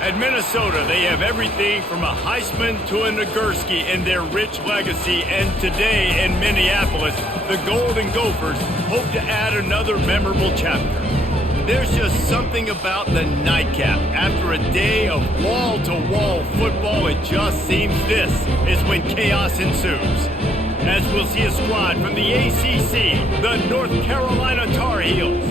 At Minnesota, they have everything from a Heisman to a Nagurski in their rich legacy, and today in Minneapolis, the Golden Gophers hope to add another memorable chapter. There's just something about the nightcap. After a day of wall-to-wall football, it just seems this is when chaos ensues. As we'll see a squad from the ACC, the North Carolina Tar Heels,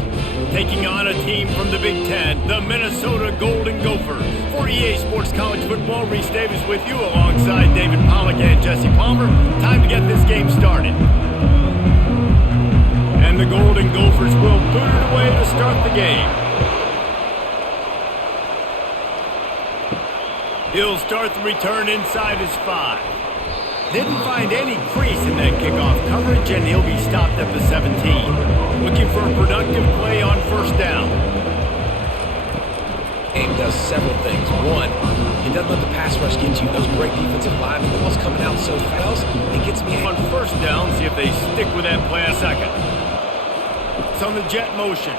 taking on a team from the Big Ten, the Minnesota Golden Gophers. For EA Sports College Football, Reese Davis with you alongside David Pollack and Jesse Palmer. Time to get this game started. And the Golden Gophers will put it away to start the game. He'll start the return inside his 5. Didn't find any crease in that kickoff coverage, and he'll be stopped at the 17. Looking for a productive play on first down. Game does several things. One, he doesn't let the pass rush get to you. Those great defensive linemen, the ball's coming out so fast, it gets me on first down. See if they stick with that play a second. It's on the jet motion.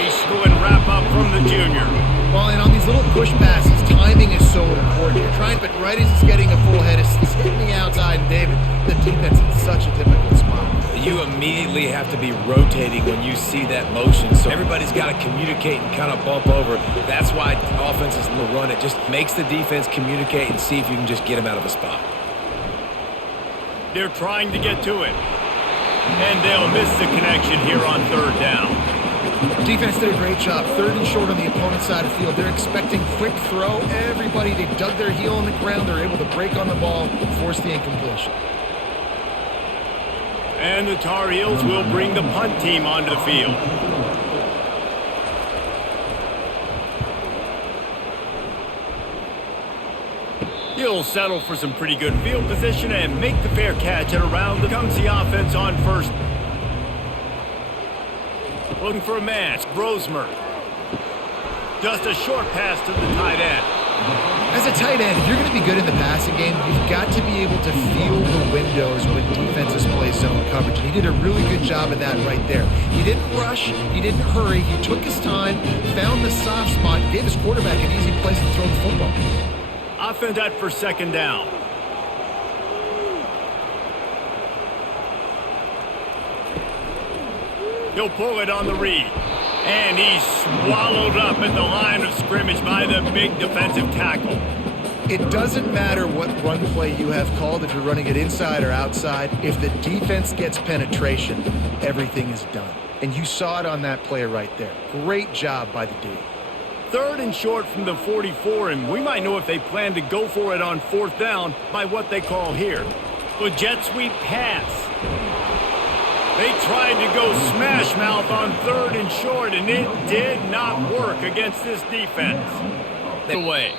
A screw and wrap up from the junior. Well, and on these little push passes, timing is so important. You're trying, but right as he's getting a full head, he's hitting the outside, and David, the defense is in such a difficult spot. You immediately have to be rotating when you see that motion, so everybody's got to communicate and kind of bump over. That's why offenses will run it. Just makes the defense communicate and see if you can just get him out of a spot. They're trying to get to it. And they'll miss the connection here on third down. Defense did a great job. Third and short on the opponent's side of the field. They're expecting quick throw. Everybody, they dug their heel on the ground. They're able to break on the ball, force the incompletion. And the Tar Heels will bring the punt team onto the field. He'll settle for some pretty good field position and make the fair catch at around. Comes the offense on first. Looking for a match. Brosmer. Just a short pass to the tight end. As a tight end, if you're going to be good in the passing game, you've got to be able to feel the windows when defenses play zone coverage. And he did a really good job of that right there. He didn't rush. He didn't hurry. He took his time, found the soft spot, gave his quarterback an easy place to throw the football. Offense out for second down. He'll pull it on the read. And he's swallowed up at the line of scrimmage by the big defensive tackle. It doesn't matter what run play you have called, if you're running it inside or outside. If the defense gets penetration, everything is done. And you saw it on that play right there. Great job by the D. Third and short from the 44, and we might know if they plan to go for it on fourth down by what they call here. A jet sweep pass. They tried to go smash mouth on third and short, and it did not work against this defense. Away.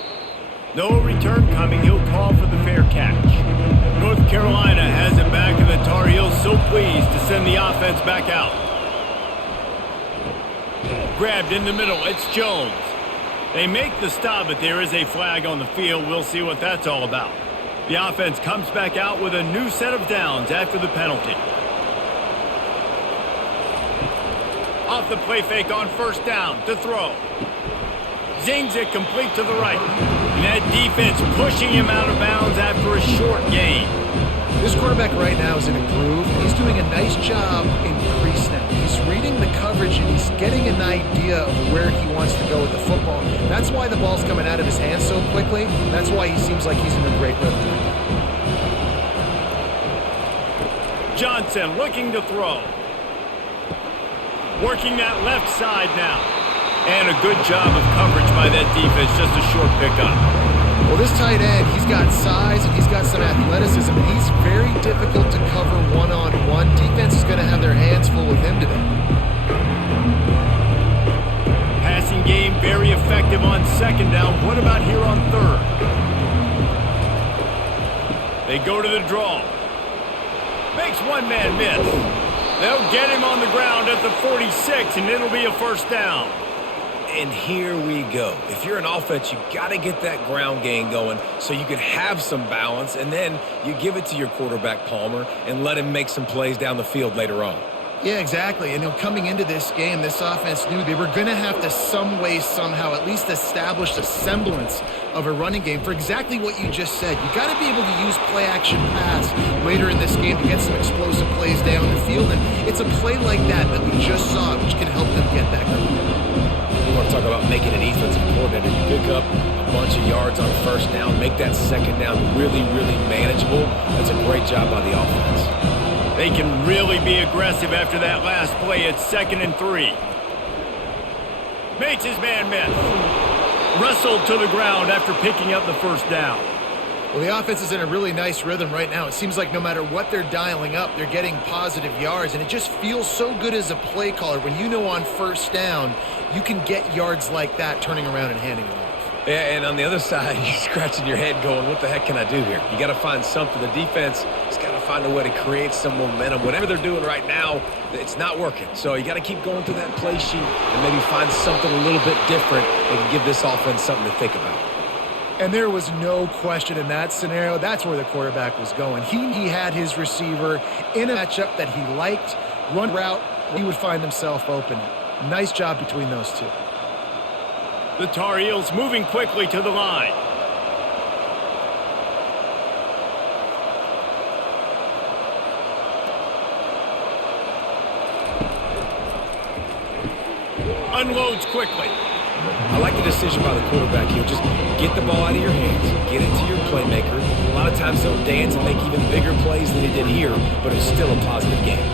No return coming. He'll call for the fair catch. North Carolina has it back, and the Tar Heels so pleased to send the offense back out. Grabbed in the middle. It's Jones. They make the stop, but there is a flag on the field. We'll see what that's all about. The offense comes back out with a new set of downs after the penalty. Off the play fake on first down to throw. Zings it complete to the right. And that defense pushing him out of bounds after a short gain. This quarterback right now is in a groove. He's doing a nice job in pre-snap. He's reading the coverage and he's getting an idea of where he wants to go with the football. That's why the ball's coming out of his hands so quickly. That's why he seems like he's in a great rhythm right now. Johnson looking to throw. Working that left side now. And a good job of coverage by that defense. Just a short pickup. Well, this tight end, he's got size and he's got some athleticism, and he's very difficult to cover one-on-one. Defense is going to have their hands full with him today. Passing game very effective on second down. What about here on third? They go to the draw. Makes one man miss. They'll get him on the ground at the 46, and it'll be a first down. And here we go. If you're an offense, you got to get that ground game going so you can have some balance, and then you give it to your quarterback, Palmer, and let him make some plays down the field later on. Yeah, exactly. And coming into this game, this offense knew they were going to have to some way, somehow, at least establish a semblance of a running game for exactly what you just said. You got to be able to use play-action pass later in this game to get some explosive plays down the field. And it's a play like that that we just saw, which can help them get that going. You want to talk about making an defensive coordinator. You pick up a bunch of yards on first down, make that second down really, really manageable. That's a great job by the offense. They can really be aggressive after that last play. It's 2nd and 3. Makes his man miss. Wrestled to the ground after picking up the first down. Well, the offense is in a really nice rhythm right now. It seems like no matter what they're dialing up, they're getting positive yards, and it just feels so good as a play caller when you know on first down you can get yards like that turning around and handing it off. Yeah, and on the other side, you're scratching your head going, what the heck can I do here? You got to find something. The defense has got to find a way to create some momentum. Whatever they're doing right now, it's not working. So you got to keep going through that play sheet and maybe find something a little bit different that can give this offense something to think about. And there was no question in that scenario. That's where the quarterback was going. He had his receiver in a matchup that he liked, run route, he would find himself open. Nice job between those two. The Tar Heels moving quickly to the line. Unloads quickly. I like the decision by the quarterback here. Just get the ball out of your hands, get it to your playmaker. A lot of times they'll dance and make even bigger plays than they did here, but it's still a positive game.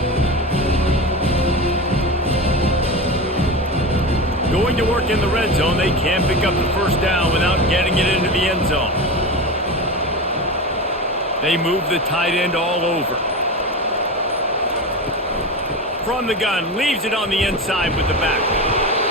Going to work in the red zone, they can't pick up the first down without getting it into the end zone. They move the tight end all over. From the gun, leaves it on the inside with the back.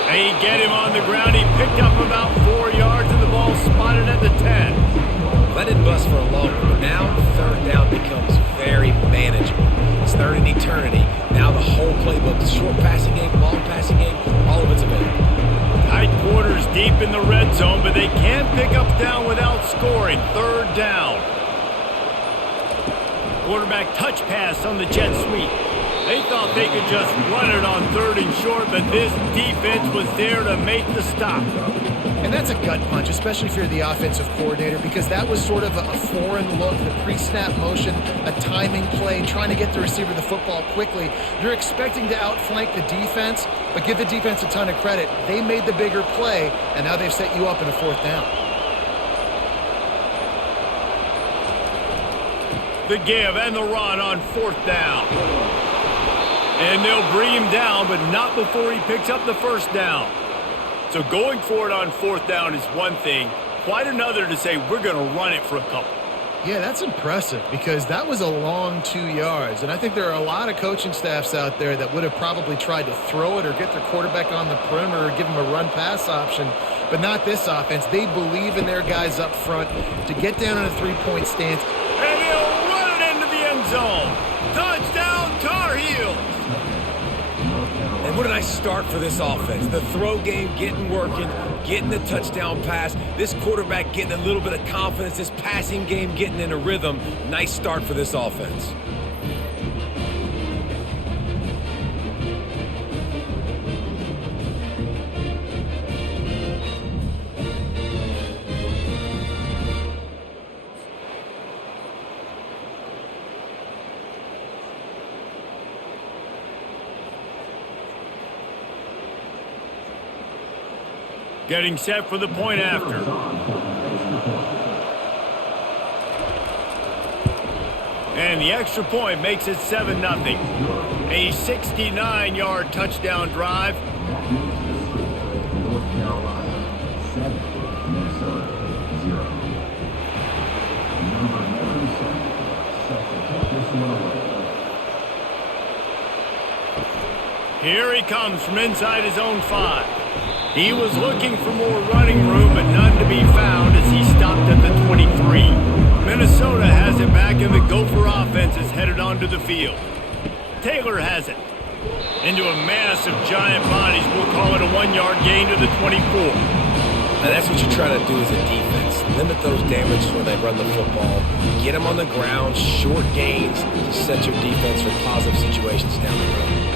They get him on the ground. He picked up about 4 yards, and the ball spotted at the 10. Well, that didn't bust for a long one, but now third down becomes very manageable. It's third in eternity. Now the whole playbook, short passing game, long passing game, all of it's available. Tight quarters deep in the red zone, but they can't pick up down without scoring. Third down. Quarterback touch pass on the jet sweep. They thought they could just run it on 3rd and short, but this defense was there to make the stop. And that's a gut punch, especially if you're the offensive coordinator, because that was sort of a foreign look, the pre-snap motion, a timing play, trying to get the receiver the football quickly. You're expecting to outflank the defense, but give the defense a ton of credit. They made the bigger play, and now they've set you up in a 4th down. The give and the run on 4th down. And they'll bring him down, but not before he picks up the first down. So going for it on 4th down is one thing, quite another to say we're going to run it for a couple. Yeah, that's impressive because that was a long 2 yards. And I think there are a lot of coaching staffs out there that would have probably tried to throw it or get their quarterback on the perimeter or give him a run-pass option, but not this offense. They believe in their guys up front to get down in a 3-point stance. And he'll run it into the end zone. Touchdown, Tar Heels. And what a nice start for this offense. The throw game getting working, getting the touchdown pass. This quarterback getting a little bit of confidence. This passing game getting in a rhythm. Nice start for this offense. Getting set for the point after. And the extra point makes it 7-0. A 69-yard touchdown drive. North Carolina 7, Minnesota 0. Number 37 set to take this one away. Here he comes from inside his own 5. He was looking for more running room, but none to be found as he stopped at the 23. Minnesota has it back, and the Gopher offense is headed onto the field. Taylor has it. Into a mass of giant bodies. We'll call it a 1-yard gain to the 24. Now that's what you try to do as a defense. Limit those damages when they run the football. Get them on the ground, short gains to set your defense for positive situations down the road.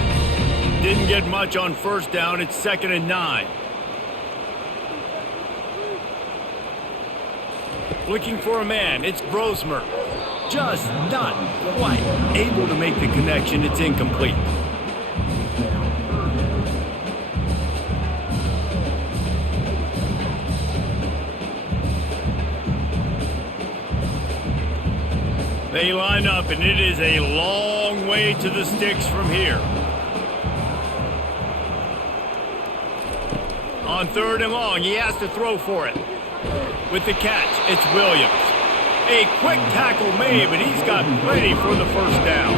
Didn't get much on first down. It's 2nd and 9. Looking for a man. It's Brosmer. Just not quite able to make the connection. It's incomplete. They line up, and it is a long way to the sticks from here. On 3rd and long, he has to throw for it. With the catch, it's Williams. A quick tackle made, but he's got plenty for the first down.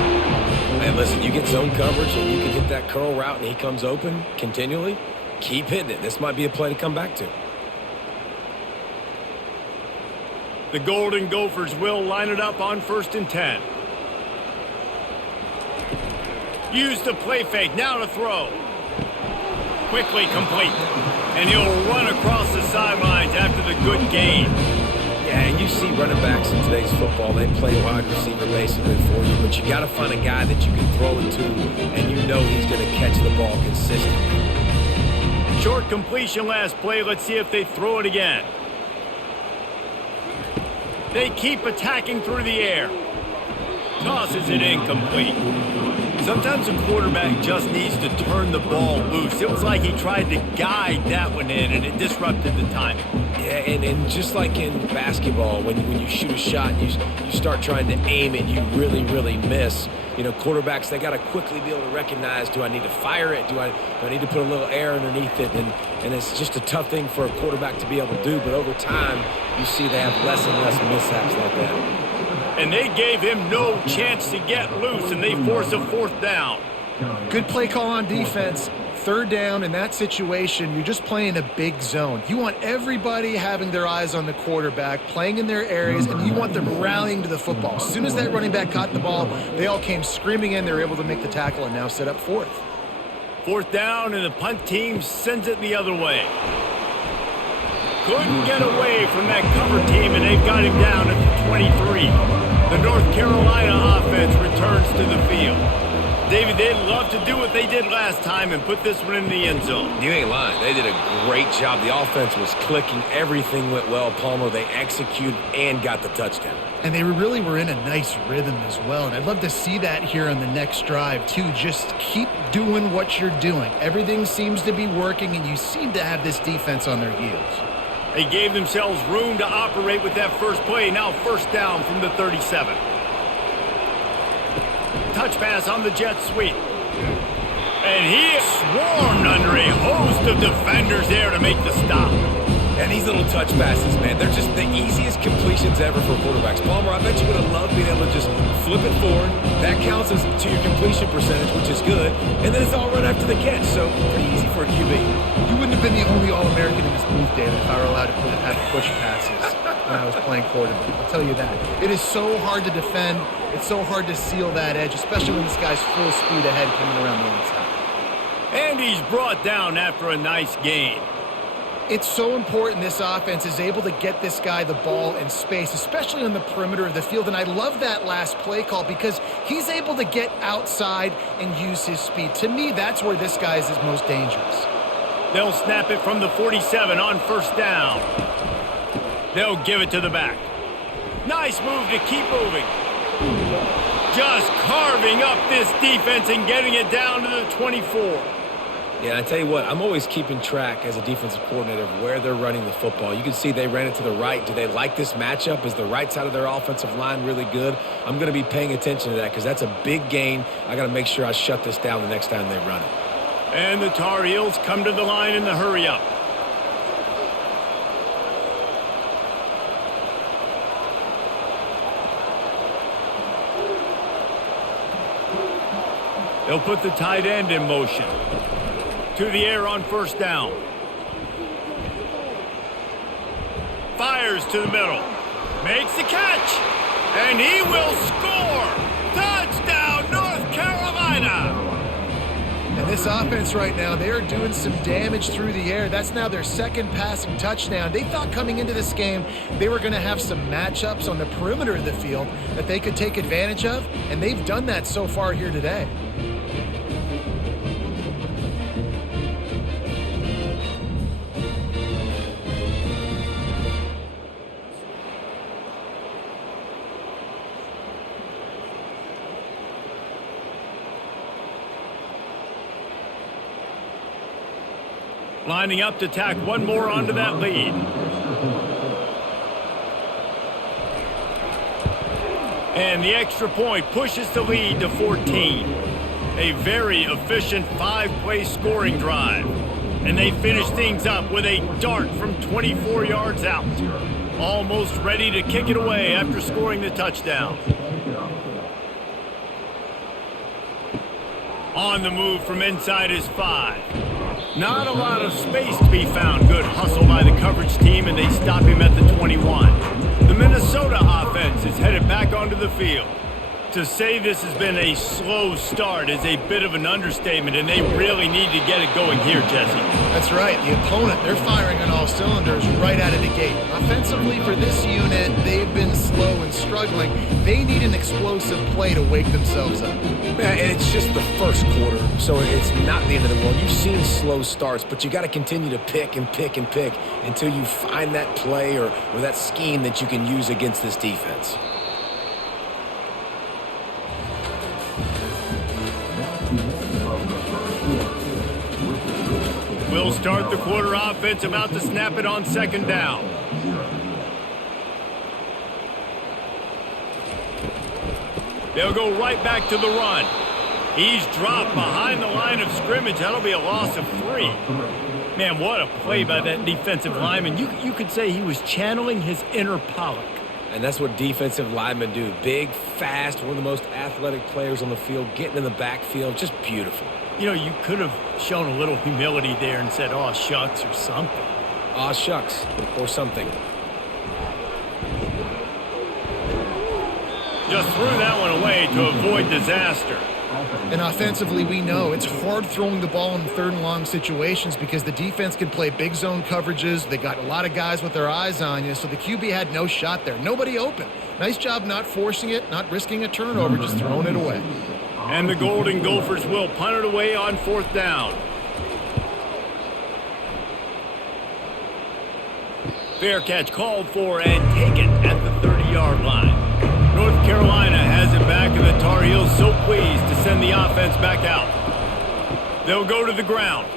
Man, listen, you get zone coverage and you can hit that curl route and he comes open continually, keep hitting it. This might be a play to come back to. The Golden Gophers will line it up on 1st and 10. Use the play fake, now to throw. Quickly complete. And he'll run across the sidelines after the good gain. Yeah, and you see running backs in today's football, they play wide receiver basically for you, but you got to find a guy that you can throw it to and you know he's going to catch the ball consistently. Short completion last play. Let's see if they throw it again. They keep attacking through the air. Tosses it incomplete. Sometimes a quarterback just needs to turn the ball loose. It was like he tried to guide that one in, and it disrupted the timing. Yeah, and just like in basketball, when you shoot a shot and you start trying to aim it, you really, really miss. You know, quarterbacks, they got to quickly be able to recognize, do I need to fire it? Do I need to put a little air underneath it? And it's just a tough thing for a quarterback to be able to do. But over time, you see they have less and less mishaps like that. And they gave him no chance to get loose, and they force a 4th down. Good play call on defense. 3rd down in that situation, you're just playing a big zone. You want everybody having their eyes on the quarterback, playing in their areas, and you want them rallying to the football. As soon as that running back caught the ball, they all came screaming in. They were able to make the tackle and now set up 4th. 4th down, and the punt team sends it the other way. Couldn't get away from that cover team, and they've got him down at the 23. The North Carolina offense returns to the field. David, they'd love to do what they did last time and put this one in the end zone. You ain't lying. They did a great job. The offense was clicking. Everything went well. Palmer, they executed and got the touchdown. And they really were in a nice rhythm as well. And I'd love to see that here on the next drive, too. Just keep doing what you're doing. Everything seems to be working, and you seem to have this defense on their heels. They gave themselves room to operate with that first play. Now 1st down from the 37. Touch pass on the jet sweep. And he is swarmed under a host of defenders there to make the stop. And these little touch passes, man, they're just the easiest completions ever for quarterbacks. Palmer, I bet you would have loved being able to just flip it forward. That counts as to your completion percentage, which is good. And then it's all run after the catch, so pretty easy for a QB. You wouldn't have been the only All-American in this booth, David, if I were allowed to have push passes when I was playing quarterback. I'll tell you that. It is so hard to defend. It's so hard to seal that edge, especially when this guy's full speed ahead coming around the outside. And he's brought down after a nice gain. It's so important this offense is able to get this guy the ball in space, especially on the perimeter of the field. And I love that last play call because he's able to get outside and use his speed. To me, that's where this guy is his most dangerous. They'll snap it from the 47 on 1st down. They'll give it to the back. Nice move to keep moving. Just carving up this defense and getting it down to the 24. Yeah, I tell you what, I'm always keeping track as a defensive coordinator of where they're running the football. You can see they ran it to the right. Do they like this matchup? Is the right side of their offensive line really good? I'm going to be paying attention to that because that's a big gain. I got to make sure I shut this down the next time they run it. And the Tar Heels come to the line in the hurry-up. They'll put the tight end in motion. To the air on 1st down. Fires to the middle. Makes the catch. And he will score. Touchdown, North Carolina. And this offense right now, they are doing some damage through the air. That's now their 2nd passing touchdown. They thought coming into this game they were going to have some matchups on the perimeter of the field that they could take advantage of, and they've done that so far here today. Lining up to tack one more onto that lead. And the extra point pushes the lead to 14. A very efficient 5-play scoring drive. And they finish things up with a dart from 24 yards out. Almost ready to kick it away after scoring the touchdown. On the move from inside his 5. Not a lot of space to be found. Good hustle by the coverage team, and they stop him at the 21. The Minnesota offense is headed back onto the field. To say this has been a slow start is a bit of an understatement, and they really need to get it going here, Jesse. That's right. The opponent, they're firing on all cylinders right out of the gate. Offensively, for this unit, they've been slow and struggling. They need an explosive play to wake themselves up. Yeah, and it's just the first quarter, so it's not the end of the world. You've seen slow starts, but you got to continue to pick and pick and pick until you find that play or that scheme that you can use against this defense. We'll start the quarter offense, about to snap it on second down. They'll go right back to the run. He's dropped behind the line of scrimmage. That'll be a loss of 3. Man, what a play by that defensive lineman. You could say he was channeling his inner Pollock. And that's what defensive linemen do. Big, fast, one of the most athletic players on the field, getting in the backfield, just beautiful. You know, you could have shown a little humility there and said, "Aw, shucks," or something. Aw, shucks, or something. Just threw that one away to avoid disaster. And offensively, we know it's hard throwing the ball in third and long situations because the defense can play big zone coverages. They got a lot of guys with their eyes on you, so the QB had no shot there. Nobody open. Nice job not forcing it, not risking a turnover, just throwing it away. And the Golden Gophers will punt it away on 4th down. Fair catch called for and taken at the 30-yard line. North Carolina has it back, and the Tar Heels so pleased to send the offense back out. They'll go to the ground.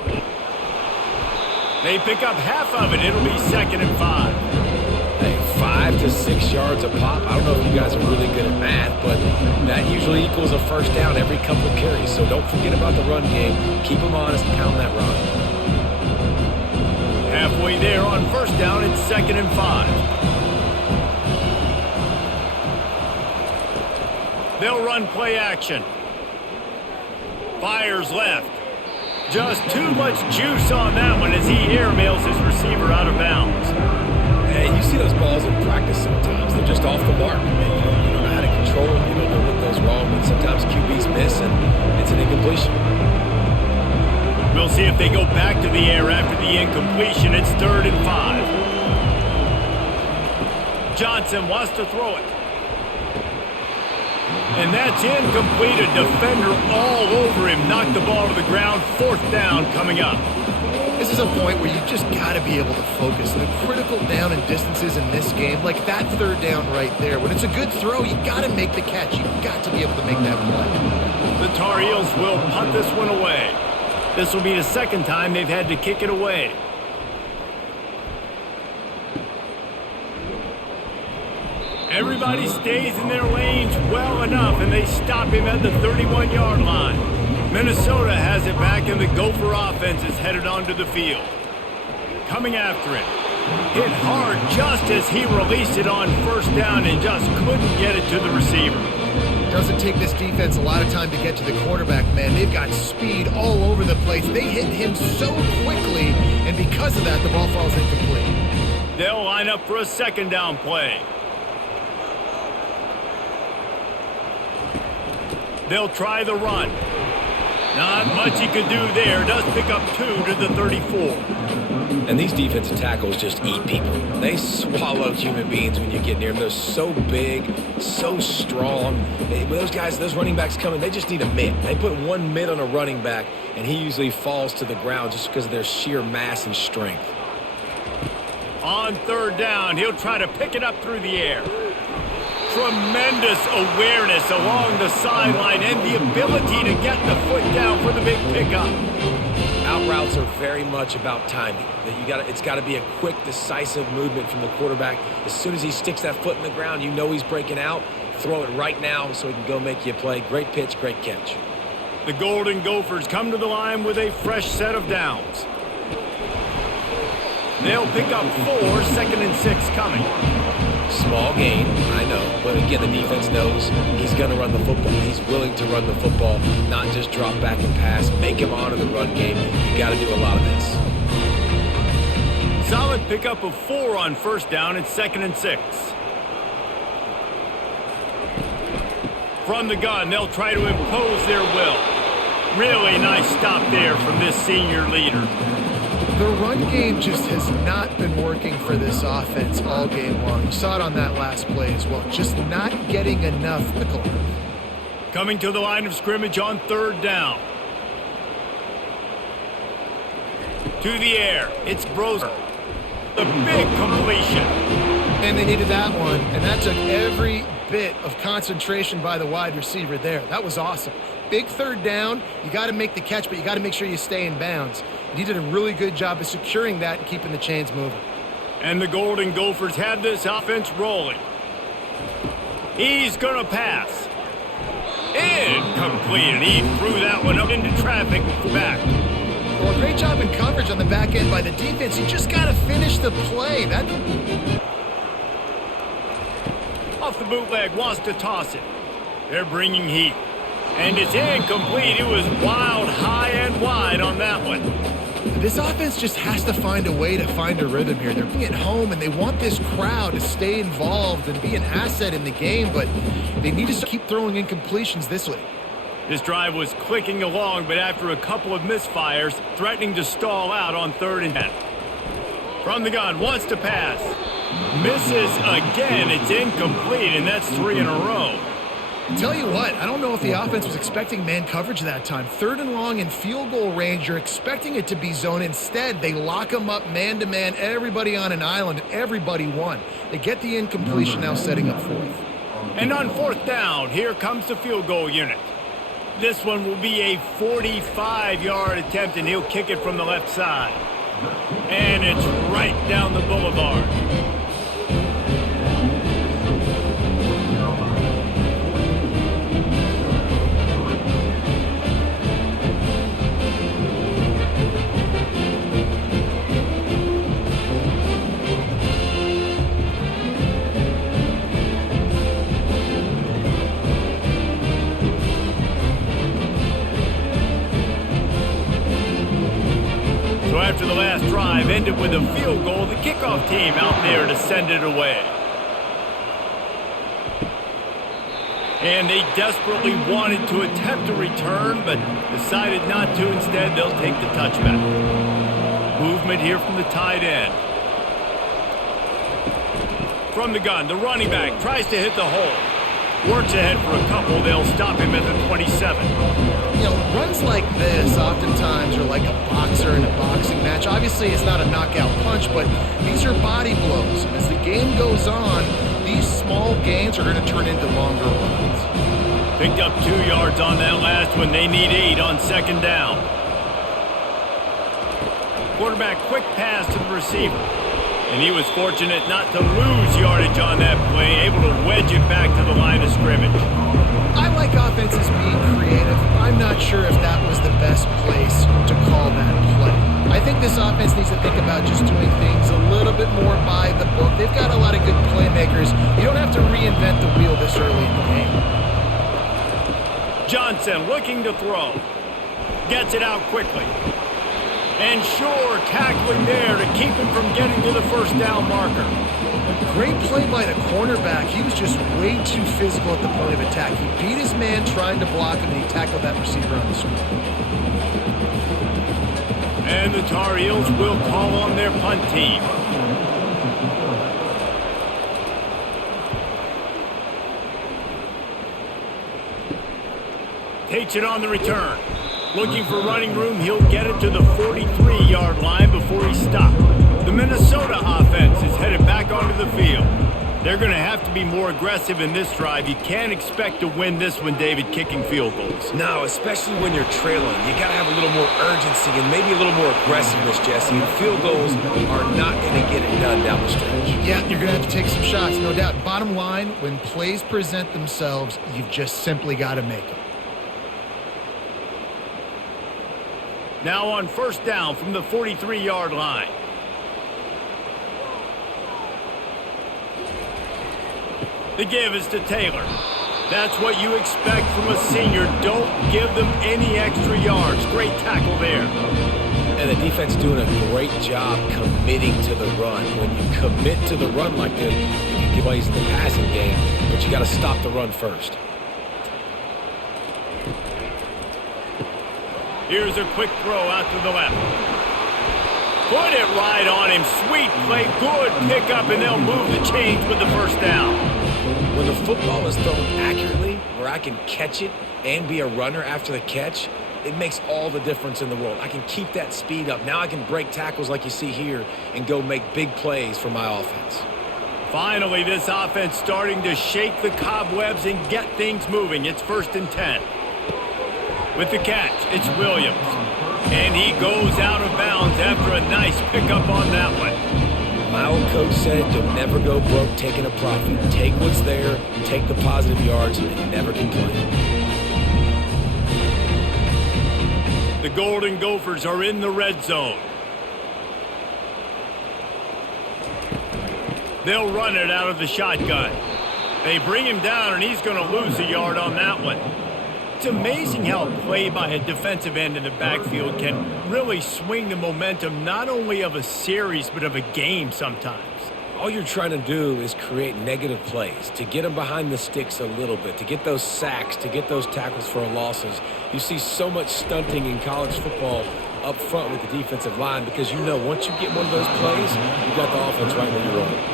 They pick up half of it. It'll be 2nd and 5. Hey, 5 to 6 yards a pop. I don't know if you guys are really good at math, but that usually equals a first down every couple of carries. So don't forget about the run game. Keep them honest and pound that run. Halfway there on 1st down, it's 2nd and 5. They'll run play action. Fires left. Just too much juice on that one as he airmails his receiver out of bounds. Hey, you see those balls in practice sometimes. They're just off the mark. You don't know how to control them. You don't know what goes wrong, but sometimes QBs miss, and it's an incompletion. We'll see if they go back to the air after the incompletion. It's 3rd and 5. Johnson wants to throw it. And that's incomplete. A defender all over him. Knocked the ball to the ground. 4th down coming up. This is a point where you just got to be able to focus. The critical down and distances in this game, like that 3rd down right there. When it's a good throw, you got to make the catch. You got to be able to make that play. The Tar Heels will punt this one away. This will be the 2nd time they've had to kick it away. Everybody stays in their lanes well enough, and they stop him at the 31-yard line. Minnesota has it back, and the Gopher offense is headed onto the field. Coming after it. Hit hard just as he released it on 1st down and just couldn't get it to the receiver. Doesn't take this defense a lot of time to get to the quarterback, man. They've got speed all over the place. They hit him so quickly, and because of that, the ball falls incomplete. They'll line up for a 2nd down play. They'll try the run. Not much he could do there. Does pick up 2 to the 34. And these defensive tackles just eat people. They swallow human beings when you get near them. They're so big, so strong. When those guys, those running backs come in, they just need a mid. They put one mid on a running back, and he usually falls to the ground just because of their sheer mass and strength. On 3rd down, he'll try to pick it up through the air. Tremendous awareness along the sideline and the ability to get the foot down for the big pickup. Out routes are very much about timing. It's got to be a quick, decisive movement from the quarterback. As soon as he sticks that foot in the ground, you know he's breaking out. Throw it right now so he can go make you a play. Great pitch, great catch. The Golden Gophers come to the line with a fresh set of downs. They'll pick up 4, 2nd and 6 coming. Small gain, I know, but again, the defense knows he's going to run the football. He's willing to run the football, not just drop back and pass. Make him honor the run game. You got to do a lot of this. Solid pickup of 4 on 1st down and 2nd and 6. From the gun, they'll try to impose their will. Really nice stop there from this senior leader. The run game just has not been working for this offense all game long. You saw it on that last play as well. Just not getting enough. Coming to the line of scrimmage on 3rd down. To the air, it's Broser. The big completion. And they needed that one, and that took every bit of concentration by the wide receiver there. That was awesome. Big 3rd down. You got to make the catch, but you got to make sure you stay in bounds. And he did a really good job of securing that and keeping the chains moving. And the Golden Gophers have this offense rolling. He's going to pass. Incomplete, and he threw that one up into traffic back. Well, a great job in coverage on the back end by the defense. You just got to finish the play. Off the bootleg, wants to toss it. They're bringing heat. And it's incomplete. It was wild, high and wide on that one. This offense just has to find a way to find a rhythm here. They're being at home, and they want this crowd to stay involved and be an asset in the game, but they need to keep throwing incompletions this way. This drive was clicking along, but after a couple of misfires, threatening to stall out on 3rd and 10. From the gun, wants to pass. Misses again. It's incomplete, and that's 3 in a row. Tell you what, I don't know if the offense was expecting man coverage that time. 3rd and long in field goal range, you're expecting it to be zone. Instead, they lock them up man-to-man, everybody on an island, everybody won. They get the incompletion now setting up 4th. And on 4th down, here comes the field goal unit. This one will be a 45-yard attempt, and he'll kick it from the left side. And it's right down the boulevard. After the last drive ended with a field goal, the kickoff team out there to send it away. And they desperately wanted to attempt a return, but decided not to. Instead, they'll take the touchback. Movement here from the tight end. From the gun, the running back tries to hit the hole. Works ahead for a couple. They'll stop him at the 27. You know, runs like this oftentimes are like a boxer in a boxing match. Obviously, it's not a knockout punch, but these are body blows. As the game goes on, these small gains are going to turn into longer runs. Picked up 2 yards on that last one. They need 8 on 2nd down. Quarterback quick pass to the receiver. And he was fortunate not to lose yardage on that play, able to wedge it back to the line of scrimmage. I like offenses being creative. I'm not sure if that was the best place to call that play. I think this offense needs to think about just doing things a little bit more by the book. They've got a lot of good playmakers. You don't have to reinvent the wheel this early in the game. Johnson looking to throw. Gets it out quickly. And Shore tackling there to keep him from getting to the 1st down marker. Great play by the cornerback. He was just way too physical at the point of attack. He beat his man trying to block him, and he tackled that receiver on the screen. And the Tar Heels will call on their punt team. Takes it on the return. Looking for running room, he'll get it to the 43-yard line before he stopped. The Minnesota offense is headed back onto the field. They're They're going to have to be more aggressive in this drive. You can't expect to win this one, David, kicking field goals. No, especially when you're trailing. You got to have a little more urgency and maybe a little more aggressiveness, Jesse. The field goals are not going to get it done down the stretch. Yeah, you're going to have to take some shots, no doubt. Bottom line, when plays present themselves, you've just simply got to make them. Now on first down from the 43-yard line. The give is to Taylor. That's what you expect from a senior. Don't give them any extra yards. Great tackle there. And the defense doing a great job committing to the run. When you commit to the run like this, you can give plays in the passing game, but you got to stop the run first. Here's a quick throw out to the left. Put it right on him. Sweet play. Good pickup, and they'll move the chains with the first down. When the football is thrown accurately, where I can catch it and be a runner after the catch, it makes all the difference in the world. I can keep that speed up. Now I can break tackles like you see here and go make big plays for my offense. Finally, this offense starting to shake the cobwebs and get things moving. It's 1st and 10. With the catch, it's Williams. And he goes out of bounds after a nice pickup on that one. My old coach said you'll never go broke taking a profit. Take what's there, take the positive yards, and never complain. The Golden Gophers are in the red zone. They'll run it out of the shotgun. They bring him down, and he's going to lose a yard on that one. It's amazing how a play by a defensive end in the backfield can really swing the momentum not only of a series but of a game sometimes. All you're trying to do is create negative plays, to get them behind the sticks a little bit, to get those sacks, to get those tackles for losses. You see so much stunting in college football up front with the defensive line because you know once you get one of those plays, you got the offense right where you run it.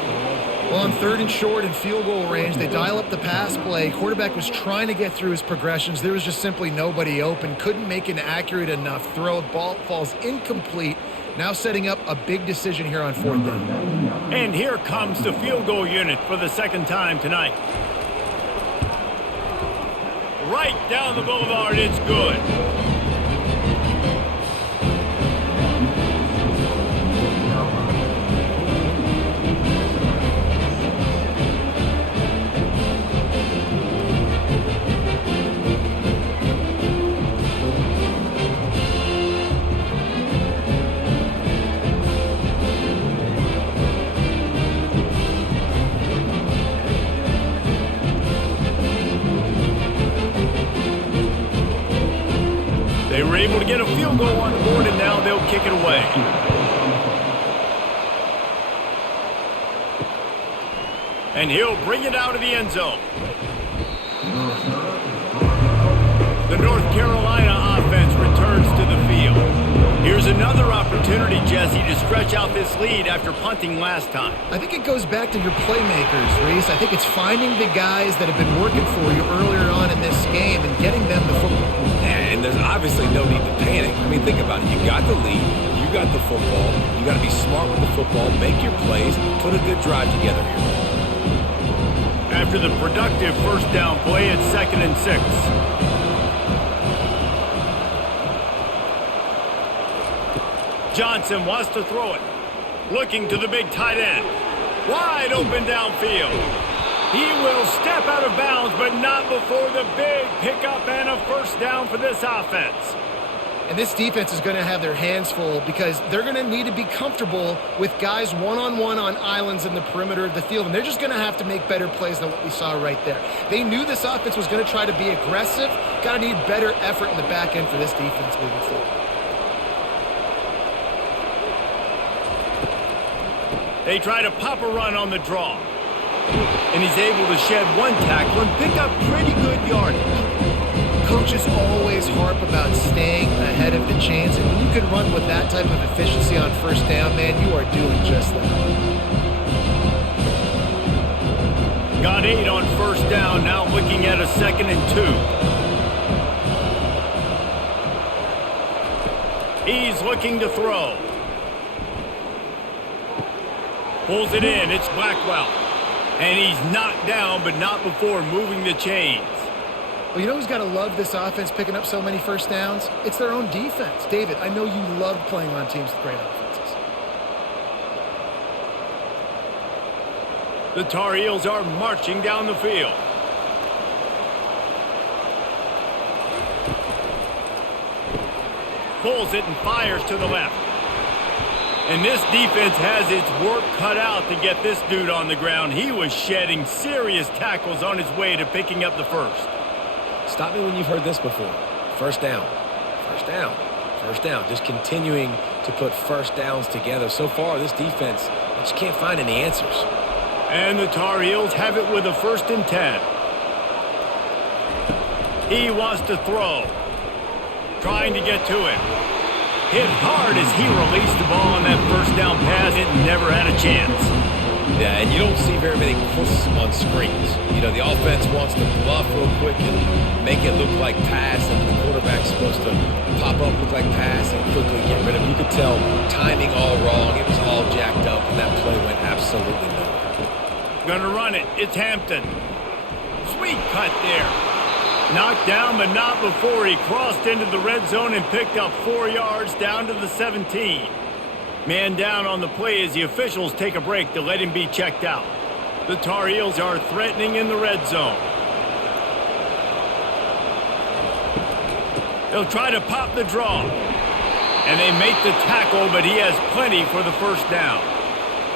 Well, on 3rd and short and field goal range, they dial up the pass play. Quarterback was trying to get through his progressions. There was just simply nobody open. Couldn't make an accurate enough throw. Ball falls incomplete. Now setting up a big decision here on 4th down. And here comes the field goal unit for the 2nd time tonight. Right down the boulevard, it's good. They were able to get a field goal on the board, and now they'll kick it away. And he'll bring it out of the end zone. The North Carolina offense returns to the field. Here's another opportunity, Jesse, to stretch out this lead after punting last time. I think it goes back to your playmakers, Reese. I think it's finding the guys that have been working for you earlier on in this game and getting them the football. And there's obviously no need to panic. I mean, think about it. You got the lead. You got the football. You got to be smart with the football. Make your plays. Put a good drive together here. After the productive first down play, it's 2nd and 6. Johnson wants to throw it. Looking to the big tight end. Wide open downfield. He will step out of bounds, but not before the big pickup and a first down for this offense. And this defense is going to have their hands full because they're going to need to be comfortable with guys one-on-one on islands in the perimeter of the field. And they're just going to have to make better plays than what we saw right there. They knew this offense was going to try to be aggressive. Got to need better effort in the back end for this defense moving forward. They try to pop a run on the draw. And he's able to shed one tackle and pick up pretty good yardage. Coaches always harp about staying ahead of the chains, and when you can run with that type of efficiency on first down, man, you are doing just that. Got 8 on first down, now looking at a 2nd and 2. He's looking to throw. Pulls it in, it's Blackwell. And he's knocked down, but not before moving the chains. Well, you know who's got to love this offense picking up so many first downs? It's their own defense. David, I know you love playing on teams with great offenses. The Tar Heels are marching down the field. Pulls it and fires to the left. And this defense has its work cut out to get this dude on the ground. He was shedding serious tackles on his way to picking up the first. Stop me when you've heard this before. First down. First down. First down. Just continuing to put first downs together. So far, this defense just can't find any answers. And the Tar Heels have it with a 1st and 10. He wants to throw. Trying to get to it. Hit hard as he released the ball on that first down pass. It never had a chance. Yeah, and you don't see very many puts on screens. You know, the offense wants to bluff real quick and make it look like pass, and the quarterback's supposed to pop up, look like pass, and quickly get rid of it. You could tell timing all wrong. It was all jacked up, and that play went absolutely nowhere. Gonna run it. It's Hampton. Sweet cut there. Knocked down, but not before he crossed into the red zone and picked up 4 yards down to the 17. Man down on the play as the officials take a break to let him be checked out. The Tar Heels are threatening in the red zone. They'll try to pop the draw. And they make the tackle, but he has plenty for the first down.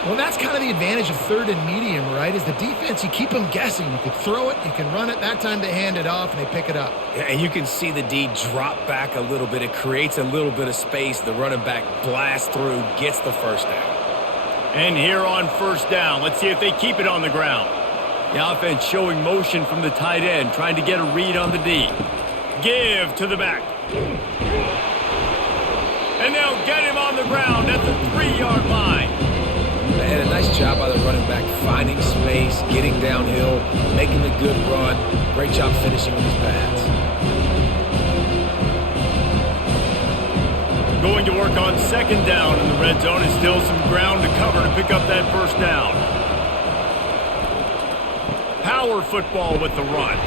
Well, that's kind of the advantage of 3rd and medium, right? Is the defense, you keep them guessing. You can throw it, you can run it. That time they hand it off, and they pick it up. Yeah, and you can see the D drop back a little bit. It creates a little bit of space. The running back blasts through, gets the first down. And here on first down, let's see if they keep it on the ground. The offense showing motion from the tight end, trying to get a read on the D. Give to the back. And they'll get him on the ground at the 3-yard line. And a nice job by the running back, finding space, getting downhill, making a good run. Great job finishing with his pads. Going to work on 2nd down in the red zone, and still some ground to cover to pick up that first down. Power football with the run.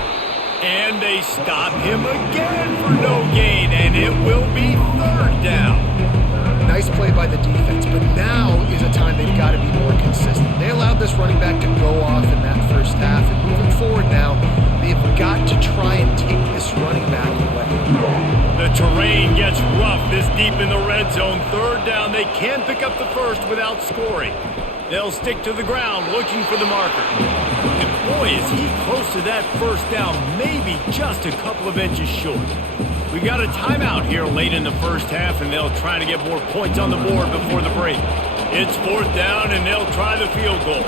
And they stop him again for no gain, and it will be 3rd down. Nice play by the defense, but now is a time they've got to be more consistent. They allowed this running back to go off in that first half, and moving forward now, they've got to try and take this running back away. The terrain gets rough this deep in the red zone. 3rd down, they can pick up the first without scoring. They'll stick to the ground looking for the marker. And boy, is he close to that first down, maybe just a couple of inches short. We got a timeout here late in the first half, and they'll try to get more points on the board before the break. It's 4th down, and they'll try the field goal.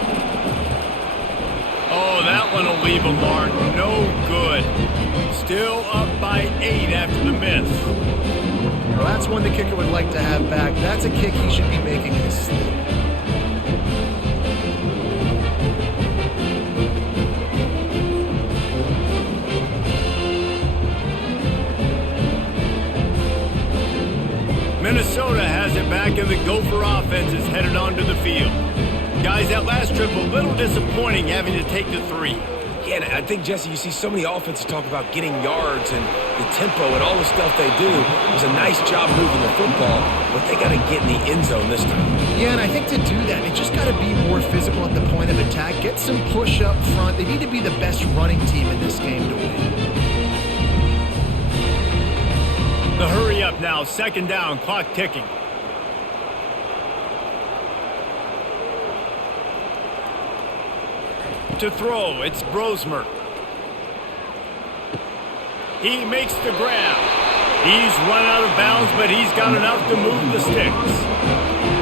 Oh, that one will leave a mark. No good. Still up by 8 after the miss. Well, that's one the kicker would like to have back. That's a kick he should be making in his sleep. Minnesota has it back, and the Gopher offense is headed onto the field. Guys, that last trip a little disappointing having to take the 3. Yeah, and I think, Jesse, you see so many offenses talk about getting yards and the tempo and all the stuff they do. It was a nice job moving the football, but they got to get in the end zone this time. Yeah, and I think to do that, they just got to be more physical at the point of attack, get some push up front. They need to be the best running team in this game to win. The hurry up now, 2nd down, clock ticking. To throw, it's Brosmer. He makes the grab. He's run out of bounds, but he's got enough to move the sticks.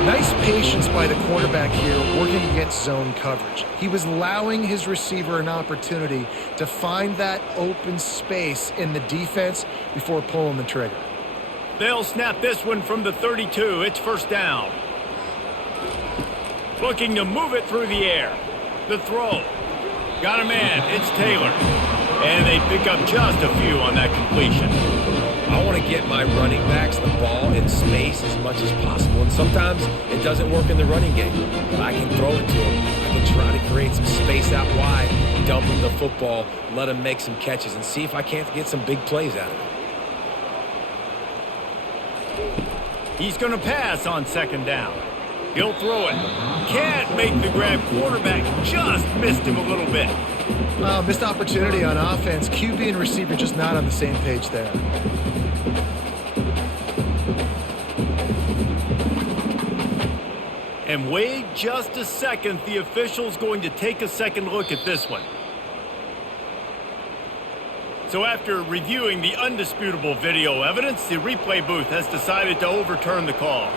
Nice patience by the quarterback here working against zone coverage. He was allowing his receiver an opportunity to find that open space in the defense before pulling the trigger. They'll snap this one from the 32. It's 1st down. Looking to move it through the air. The throw. Got a man. It's Taylor. And they pick up just a few on that completion. I want to get my running backs the ball in space as much as possible. And sometimes it doesn't work in the running game. But I can throw it to them. I can try to create some space space out wide, dump him the football, let him make some catches, and see if I can't get some big plays out of it. He's going to pass on second down. He'll throw it. Can't make the grab. Quarterback just missed him a little bit. Missed opportunity on offense. QB and receiver just not on the same page there. And wait just a second. The official's going to take a second look at this one. So after reviewing the undisputable video evidence, the replay booth has decided to overturn the call.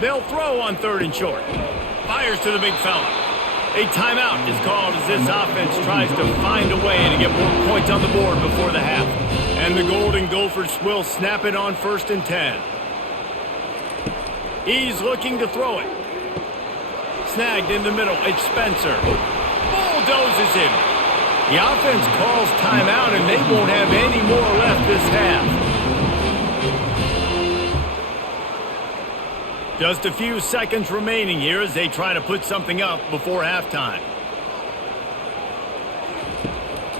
They'll throw on 3rd and short. Fires to the big fella. A timeout is called as this offense tries to find a way to get more points on the board before the half. And the Golden Gophers will snap it on 1st and 10. He's looking to throw it. Snagged in the middle. It's Spencer. Bulldozes him. The offense calls timeout, and they won't have any more left this half. Just a few seconds remaining here as they try to put something up before halftime.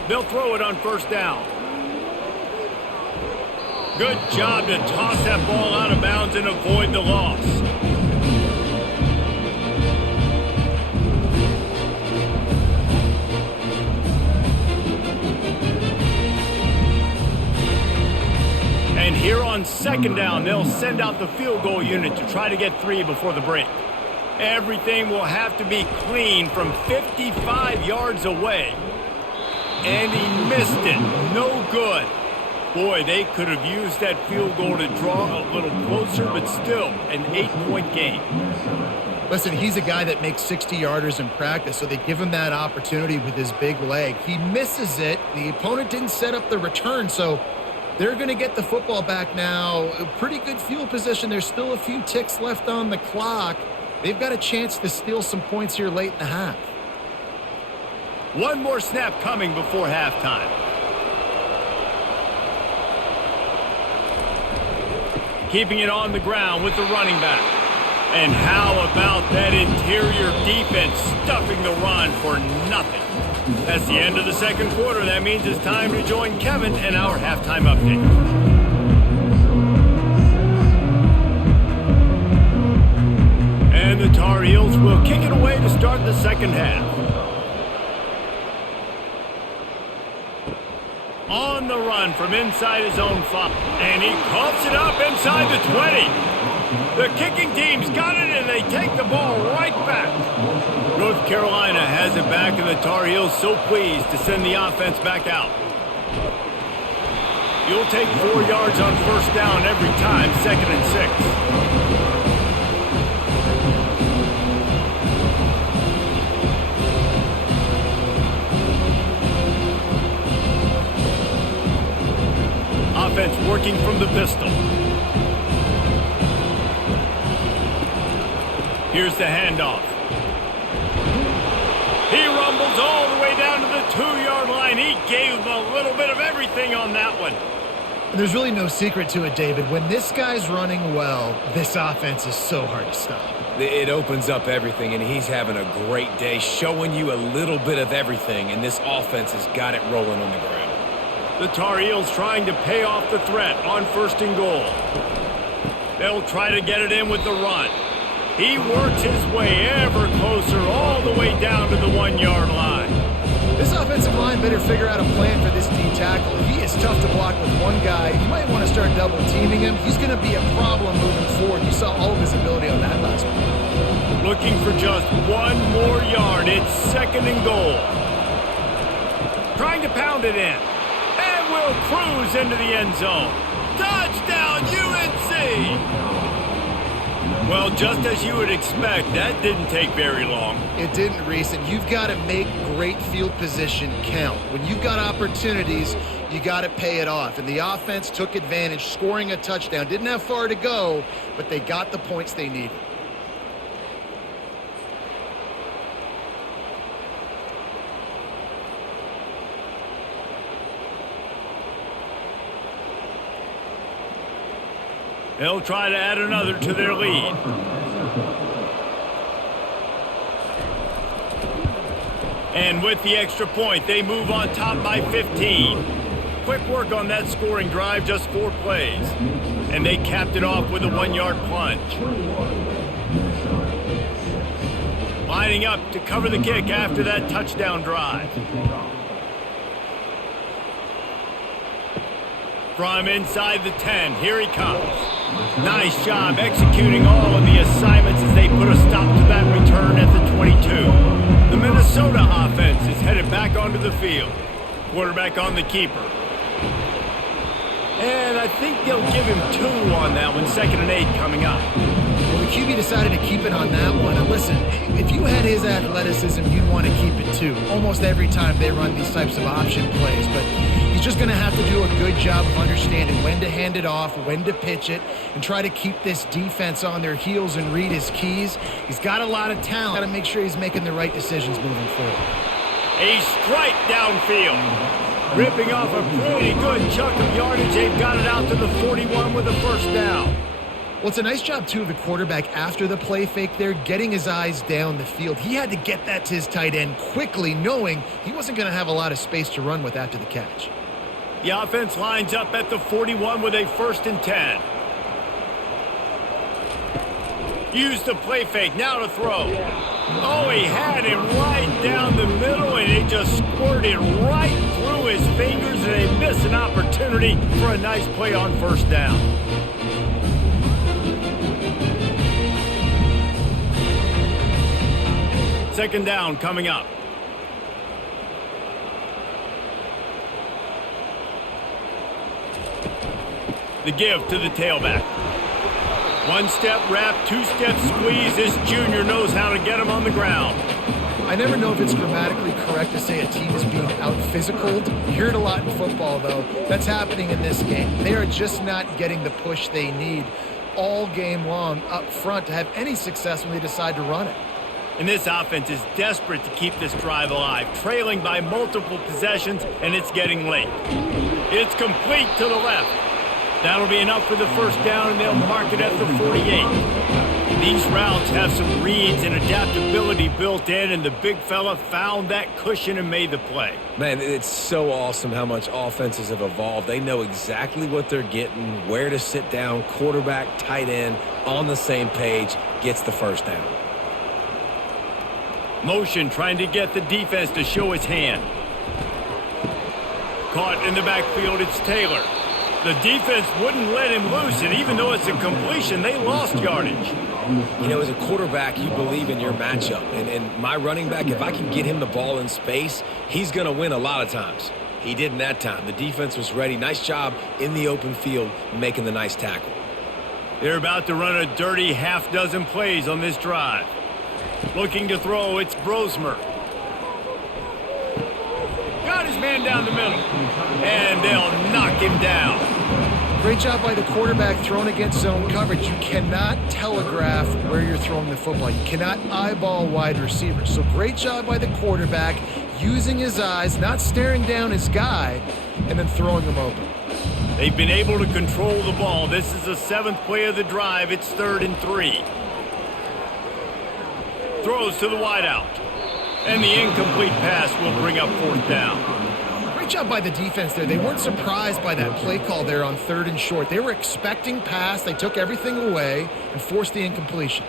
They'll throw it on 1st down. Good job to toss that ball out of bounds and avoid the loss. And here on 2nd down, they'll send out the field goal unit to try to get 3 before the break. Everything will have to be clean from 55 yards away. And he missed it. No good. Boy, they could have used that field goal to draw a little closer, but still an 8-point game. Listen, he's a guy that makes 60-yarders in practice, so they give him that opportunity with his big leg. He misses it. The opponent didn't set up the return, so they're going to get the football back now. A pretty good field position. There's still a few ticks left on the clock. They've got a chance to steal some points here late in the half. One more snap coming before halftime. Keeping it on the ground with the running back. And how about that interior defense stuffing the run for nothing? That's the end of the 2nd quarter. That means it's time to join Kevin and our halftime update. And the Tar Heels will kick it away to start the 2nd half. On the run from inside his own 5. And he coughs it up inside the 20. The kicking team's got it, and they take the ball right back. North Carolina has it back, and the Tar Heels so pleased to send the offense back out. You'll take 4 yards on 1st down every time, 2nd and 6. Offense working from the pistol. Here's the handoff. He rumbles all the way down to the 2-yard line. He gave him a little bit of everything on that one. There's really no secret to it, David. When this guy's running well, this offense is so hard to stop. It opens up everything, and he's having a great day, showing you a little bit of everything, and this offense has got it rolling on the ground. The Tar Heels trying to pay off the threat on 1st and goal. They'll try to get it in with the run. He works his way ever closer all the way down to the 1-yard line. This offensive line better figure out a plan for this D tackle. He is tough to block with one guy. You might want to start double teaming him. He's going to be a problem moving forward. You saw all of his ability on that last one. Looking for just 1 more yard. It's 2nd and goal. Trying to pound it in. And will cruise into the end zone. Touchdown, UNC! Well, just as you would expect, that didn't take very long. It didn't, Reese, and you've got to make great field position count. When you've got opportunities, you got to pay it off. And the offense took advantage, scoring a touchdown. Didn't have far to go, but they got the points they needed. They'll try to add another to their lead. And with the extra point, they move on top by 15. Quick work on that scoring drive, just 4 plays. And they capped it off with a 1-yard plunge. Lining up to cover the kick after that touchdown drive. From inside the 10, here he comes. Nice job executing all of the assignments as they put a stop to that return at the 22. The Minnesota offense is headed back onto the field. Quarterback on the keeper. And I think they'll give him 2 on that one, 2nd and 8 coming up. Well, the QB decided to keep it on that one. And listen, if you had his athleticism, you'd want to keep it too. Almost every time they run these types of option plays. But he's just going to have to do a good job of understanding when to hand it off, when to pitch it, and try to keep this defense on their heels and read his keys. He's got a lot of talent. Got to make sure he's making the right decisions moving forward. A strike downfield. Ripping off a pretty good chunk of yardage. They've got it out to the 41 with a first down. Well, it's a nice job, too, of the quarterback after the play fake there, getting his eyes down the field. He had to get that to his tight end quickly, knowing he wasn't going to have a lot of space to run with after the catch. The offense lines up at the 41 with a 1st and 10. Use the play fake, now to throw. Oh, he had him right down the middle, and it just squirted right through his fingers, and they miss an opportunity for a nice play on first down. Second down coming up. The give to the tailback. 1-step wrap, 2-step squeeze. This junior knows how to get him on the ground. I never know if it's grammatically correct to say a team is being out-physicaled. You hear it a lot in football, though. That's happening in this game. They are just not getting the push they need all game long up front to have any success when they decide to run it. And this offense is desperate to keep this drive alive, trailing by multiple possessions, and it's getting late. It's complete to the left. That'll be enough for the first down, and they'll mark it at the 48. These routes have some reads and adaptability built in, and the big fella found that cushion and made the play. Man, it's so awesome how much offenses have evolved. They know exactly what they're getting, where to sit down, quarterback, tight end, on the same page, gets the first down. Motion trying to get the defense to show his hand. Caught in the backfield, it's Taylor. The defense wouldn't let him loose, and even though it's a completion, they lost yardage. You know, as a quarterback, you believe in your matchup. And my running back, if I can get him the ball in space, he's going to win a lot of times. He didn't that time. The defense was ready. Nice job in the open field making the nice tackle. They're about to run a dirty half-dozen plays on this drive. Looking to throw, it's Brosmer. Got his man down the middle. And they'll knock him down. Great job by the quarterback throwing against zone coverage. You cannot telegraph where you're throwing the football. You cannot eyeball wide receivers. So great job by the quarterback using his eyes, not staring down his guy, and then throwing him open. They've been able to control the ball. This is the 7th play of the drive. It's 3rd and 3. Throws to the wideout. And the incomplete pass will bring up 4th down. Great job by the defense there. They weren't surprised by that play call there on 3rd and short. They were expecting pass. They took everything away and forced the incompletion.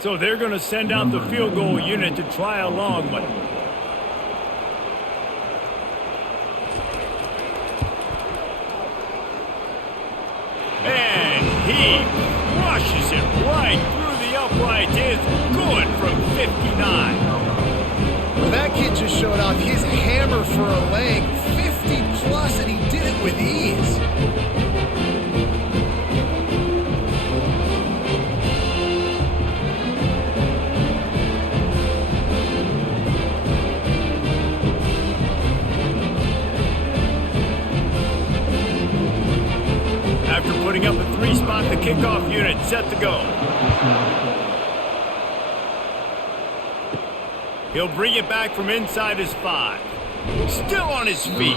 So they're going to send out the field goal unit to try a long one. And he crushes it right through the upright. It's good from 59. Well, that kid just showed off his hammer for a leg, 50 plus, and he did it with ease. After putting up a 3-spot, the kickoff unit set to go. He'll bring it back from inside his 5. Still on his feet.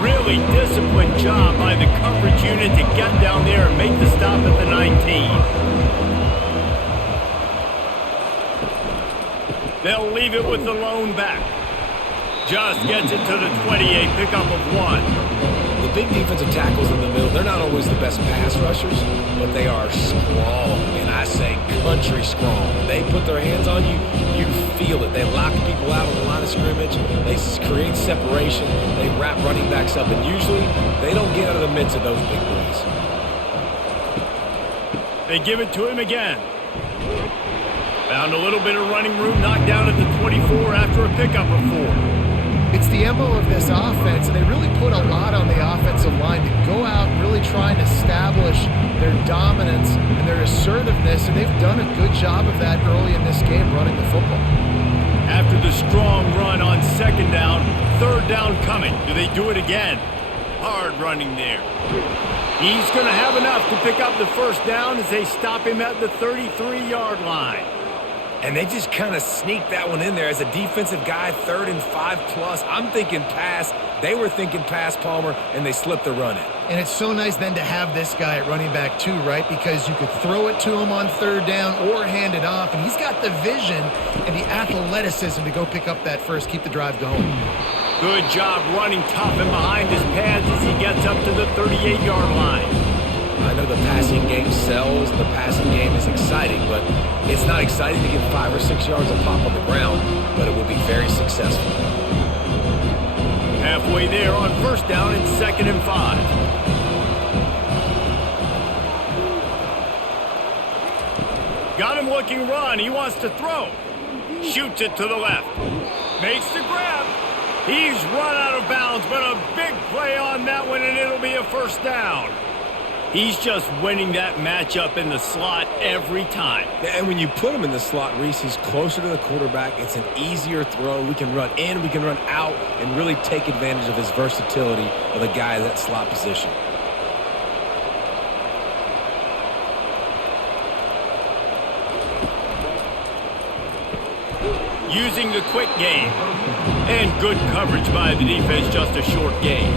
Really disciplined job by the coverage unit to get down there and make the stop at the 19. They'll leave it with the lone back. Just gets it to the 28, pickup of 1. The big defensive tackles in the middle, they're not always the best pass rushers, but they are strong, and I say country strong. When they put their hands on you, you feel it. They lock people out on the line of scrimmage. They create separation. They wrap running backs up, and usually they don't get out of the midst of those big boys. They give it to him again. Found a little bit of running room, knocked down at the 24 after a pickup of 4. It's the MO of this offense, and they really put a lot on the offensive line to go out and really try and establish their dominance and their assertiveness, and they've done a good job of that early in this game running the football. After the strong run on 2nd down, 3rd down coming. Do they do it again? Hard running there. He's going to have enough to pick up the 1st down as they stop him at the 33-yard line. And they just kind of sneaked that one in there as a defensive guy, 3rd and 5+. I'm thinking pass. They were thinking pass, Palmer, and they slipped the run in. And it's so nice then to have this guy at running back too, right? Because you could throw it to him on 3rd down or hand it off, and he's got the vision and the athleticism to go pick up that first, keep the drive going. Good job running tough and behind his pads as he gets up to the 38-yard line. I know the passing game sells, the passing game is exciting, but it's not exciting to get 5 or 6 yards of pop on the ground, but it will be very successful. Halfway there on 1st down and 2nd and 5. Got him looking run. He wants to throw. Shoots it to the left. Makes the grab. He's run out of bounds, but a big play on that one, and it'll be a 1st down. He's just winning that matchup in the slot every time. And when you put him in the slot, Reese, he's closer to the quarterback. It's an easier throw. We can run in, we can run out, and really take advantage of his versatility of the guy in that slot position. Using the quick game. And good coverage by the defense, just a short gain.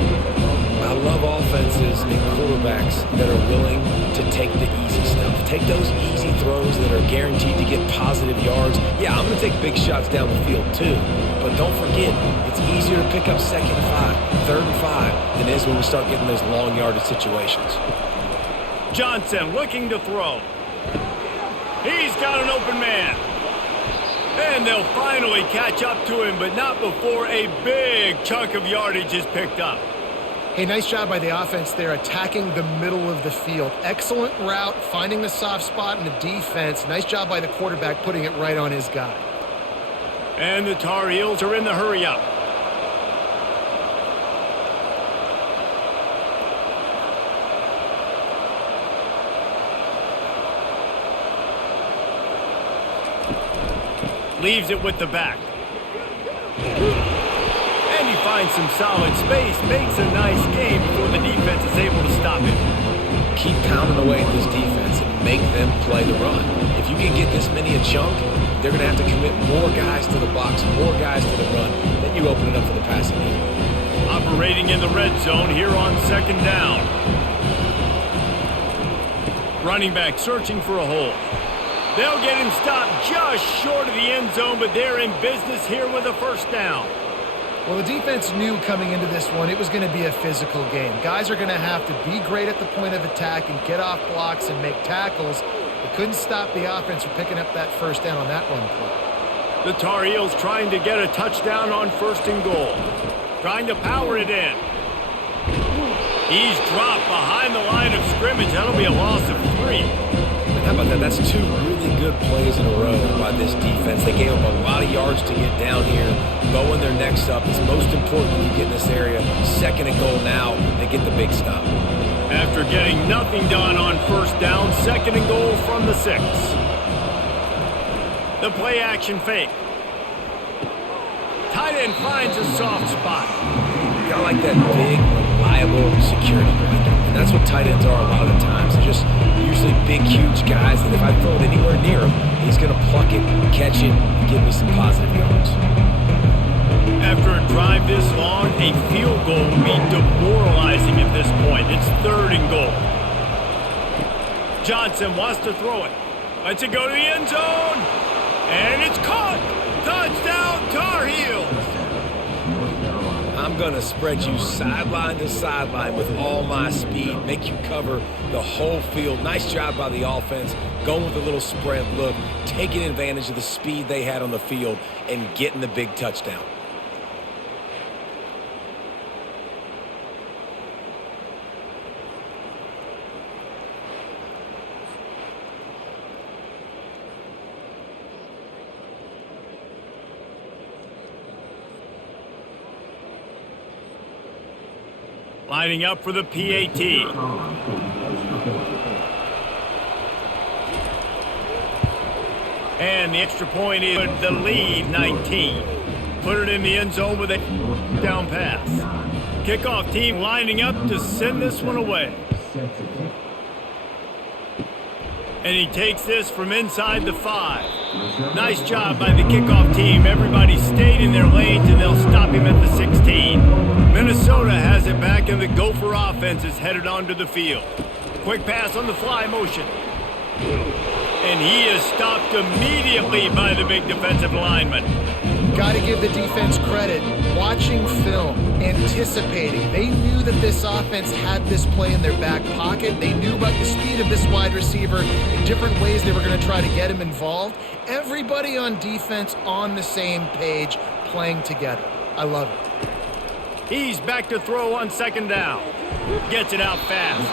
I love offenses and quarterbacks that are willing to take the easy stuff. Take those easy throws that are guaranteed to get positive yards. Yeah, I'm going to take big shots down the field too. But don't forget, it's easier to pick up 2nd and 5, 3rd and 5 than it is when we start getting those long yardage situations. Johnson looking to throw. He's got an open man. And they'll finally catch up to him, but not before a big chunk of yardage is picked up. Hey, nice job by the offense there, attacking the middle of the field. Excellent route, finding the soft spot in the defense. Nice job by the quarterback putting it right on his guy. And the Tar Heels are in the hurry-up. Leaves it with the back. And he finds some solid space, makes a nice game before the defense is able to stop him. Keep pounding away at this defense and make them play the run. If you can get this many a chunk, they're going to have to commit more guys to the box, more guys to the run. Then you open it up for the passing game. Operating in the red zone here on 2nd down. Running back searching for a hole. They'll get him stopped just short of the end zone, but they're in business here with a 1st down. Well, the defense knew coming into this one it was going to be a physical game. Guys are going to have to be great at the point of attack and get off blocks and make tackles. They couldn't stop the offense from picking up that 1st down on that run play. The Tar Heels trying to get a touchdown on 1st and goal. Trying to power it in. He's dropped behind the line of scrimmage. That'll be a loss of 3. How about that? That's 2 really good plays in a row by this defense. They gave up a lot of yards to get down here, going their necks up. It's most important when you get in this area. 2nd and goal now, they get the big stop. After getting nothing done on 1st down, 2nd and goal from the 6. The play action fake. Tight end finds a soft spot. I like that big, reliable security blanket. And that's what tight ends are a lot of the times. They're just usually big, huge guys that if I throw it anywhere near him, he's going to pluck it, catch it, and give me some positive yards. After a drive this long, a field goal would be demoralizing at this point. It's 3rd and goal. Johnson wants to throw it. Lets it go to the end zone. And it's caught. going to spread you sideline to sideline with all my speed, make you cover the whole field. Nice job by the offense, going with a little spread look, taking advantage of the speed they had on the field, and getting the big touchdown. Lining up for the PAT. And the extra point is the lead, 19. Put it in the end zone with a down pass. Kickoff team lining up to send this one away. And he takes this from inside the 5. Nice job by the kickoff team. Everybody stayed in their lanes, and they'll stop him at the 16. Minnesota has it back, and the Gopher offense is headed onto the field. Quick pass on the fly motion. And he is stopped immediately by the big defensive lineman. Got to give the defense credit. Watching film, anticipating. They knew that this offense had this play in their back pocket. They knew about the speed of this wide receiver in different ways they were going to try to get him involved. Everybody on defense on the same page, playing together. I love it. He's back to throw on second down. Gets it out fast.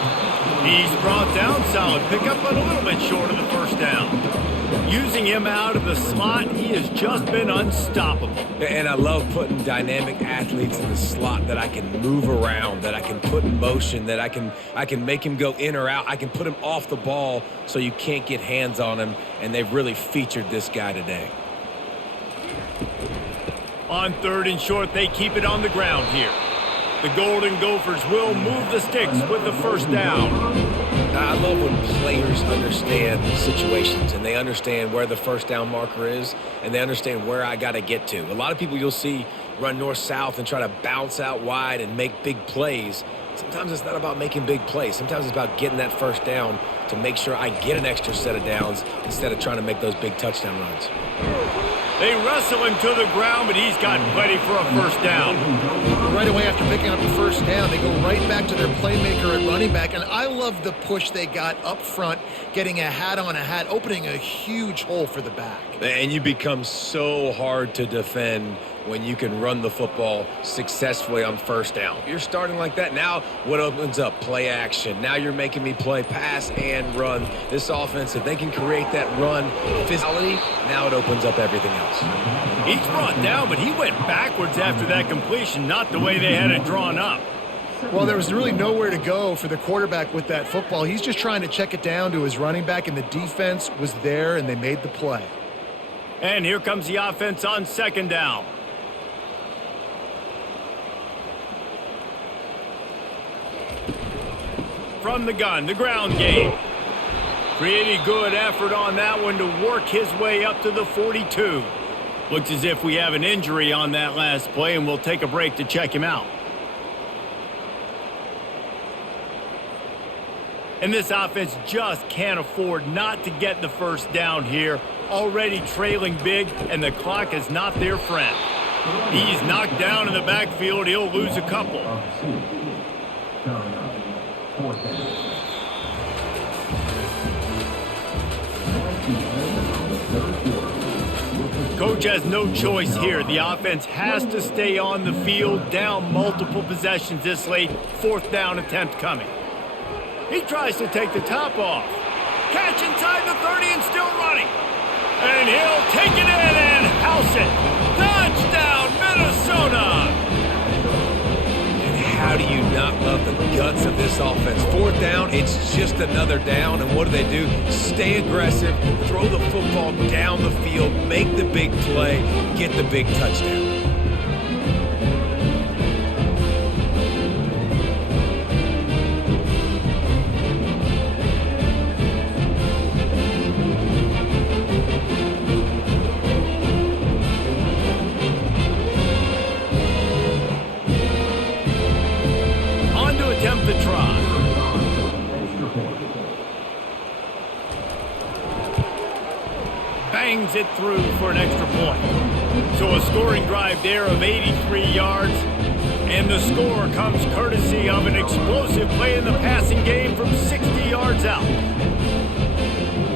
He's brought down, solid pickup, but a little bit short of the first down. Using him out of the slot, he has just been unstoppable. And I love putting dynamic athletes in the slot that I can move around, that I can put in motion, that I can make him go in or out. I can put him off the ball so you can't get hands on him, and they've really featured this guy today. On third and short, they keep it on the ground here. The Golden Gophers will move the sticks with the first down. I love when players understand situations and they understand where the first down marker is and they understand where I got to get to. A lot of people you'll see run north-south and try to bounce out wide and make big plays. Sometimes it's not about making big plays. Sometimes it's about getting that first down to make sure I get an extra set of downs instead of trying to make those big touchdown runs. They wrestle him to the ground, but he's got plenty for a first down. Right away after picking up the first down, they go right back to their playmaker at running back, and I love the push they got up front, getting a hat on a hat, opening a huge hole for the back. And you become so hard to defend when you can run the football successfully on first down. You're starting like that. Now what opens up? Play action. Now you're making me play pass and run. This offense, if they can create that run physicality, now it opens up everything else. He's brought down, but he went backwards after that completion, not the way they had it drawn up. Well, there was really nowhere to go for the quarterback with that football. He's just trying to check it down to his running back, and the defense was there, and they made the play. And here comes the offense on second down. From the gun, the ground game. Pretty good effort on that one to work his way up to the 42. Looks as if we have an injury on that last play, and we'll take a break to check him out. And this offense just can't afford not to get the first down here. Already trailing big, and the clock is not their friend. He's knocked down in the backfield. He'll lose a couple. Coach has no choice here. The offense has to stay on the field, down multiple possessions this late. Fourth down attempt coming. He tries to take the top off. Catch inside the 30 and still running. And he'll take it in and house it. Touchdown, Minnesota! How do you not love the guts of this offense? Fourth down, it's just another down, and what do? Stay aggressive, throw the football down the field, make the big play, get the big touchdown. The try. Bangs it through for an extra point. So a scoring drive there of 83 yards. And the score comes courtesy of an explosive play in the passing game from 60 yards out.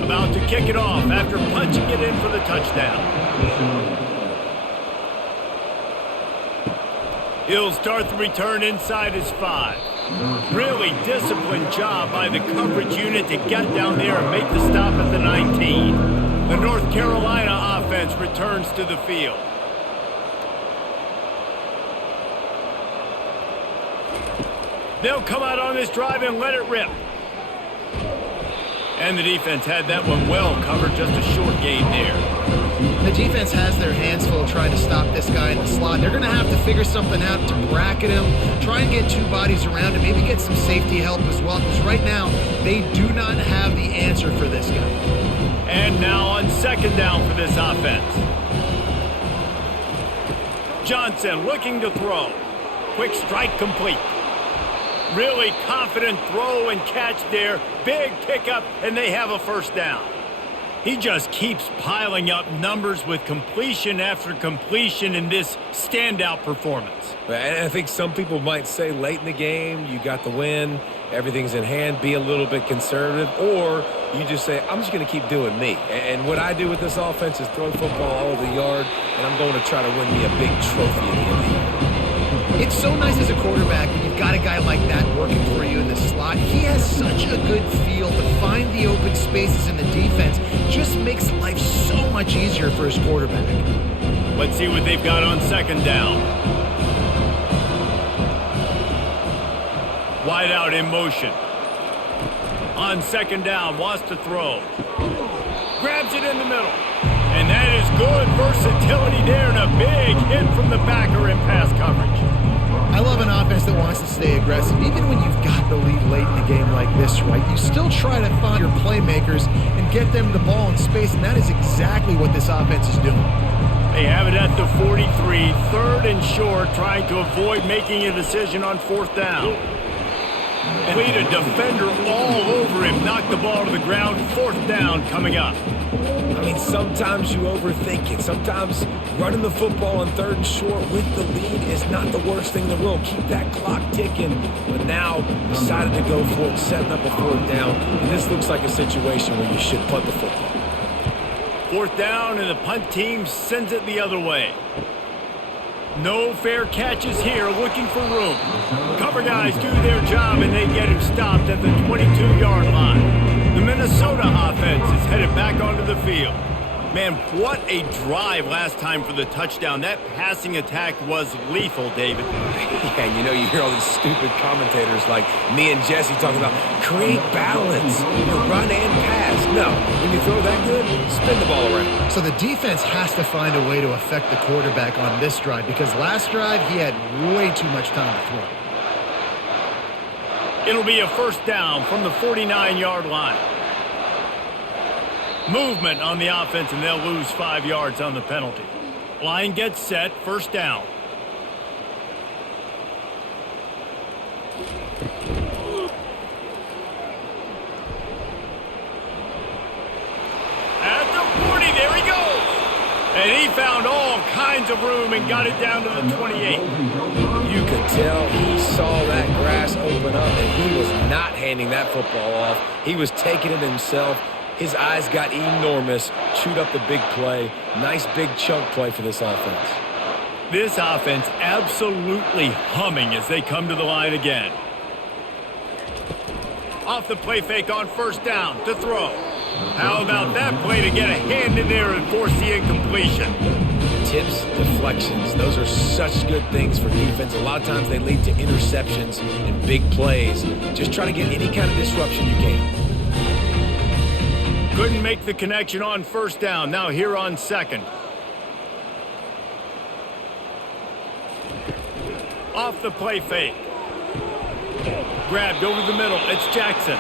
About to kick it off after punching it in for the touchdown. He'll start the return inside his 5. Really disciplined job by the coverage unit to get down there and make the stop at the 19. The North Carolina offense returns to the field. They'll come out on this drive and let it rip. And the defense had that one well covered, just a short gain there. The defense has their hands full trying to stop this guy in the slot. They're going to have to figure something out to bracket him, try and get 2 bodies around him, maybe get some safety help as well, because right now they do not have the answer for this guy. And now on second down for this offense. Johnson looking to throw. Quick strike complete. Really confident throw and catch there. Big pickup, and they have a first down. He just keeps piling up numbers with completion after completion in this standout performance. And I think some people might say late in the game, you got the win, everything's in hand, be a little bit conservative, or you just say, I'm just going to keep doing me. And what I do with this offense is throw football all over the yard, and I'm going to try to win me a big trophy at the end of the year. It's so nice as a quarterback when you've got a guy like that working for you in the slot. He has such a good feel to find the open spaces in the defense. Just makes life so much easier for his quarterback. Let's see what they've got on second down. Wide out in motion. On second down, wants to throw. Grabs it in the middle. And that is good versatility there and a big hit from the backer in pass coverage. I love an offense that wants to stay aggressive. Even when you've got the lead late in the game like this, right, you still try to find your playmakers and get them the ball in space, and that is exactly what this offense is doing. They have it at the 43, third and short, trying to avoid making a decision on fourth down. And lead a defender all over him, knocked the ball to the ground, fourth down coming up. I mean, sometimes you overthink it. Sometimes running the football on third and short with the lead is not the worst thing in the world. Keep that clock ticking. But now decided to go for it, setting up a fourth down. And this looks like a situation where you should punt the football. Fourth down, and the punt team sends it the other way. No fair catches here, looking for room. Cover guys do their job, and they get him stopped at the 22-yard line. The Minnesota offense is headed back onto the field. Man, what a drive last time for the touchdown. That passing attack was lethal, David. Yeah, and you know, you hear all these stupid commentators like me and Jesse talking about create balance, run and pass. No, when you throw that good, spin the ball around. So the defense has to find a way to affect the quarterback on this drive, because last drive he had way too much time to throw. It'll be a first down from the 49-yard line. Movement on the offense, and they'll lose 5 yards on the penalty. Line gets set, first down. At the 40, there he goes. And he found all kinds of room and got it down to the 28. You could tell he saw that grass open up, and he was not handing that football off. He was taking it himself. His eyes got enormous, chewed up the big play. Nice big chunk play for this offense. This offense absolutely humming as they come to the line again. Off the play fake on first down to throw. How about that play to get a hand in there and force the incompletion? Tips, deflections, those are such good things for defense. A lot of times they lead to interceptions and big plays. Just try to get any kind of disruption you can. Couldn't make the connection on first down. Now here on second. Off the play fake. Grabbed over the middle. It's Jackson.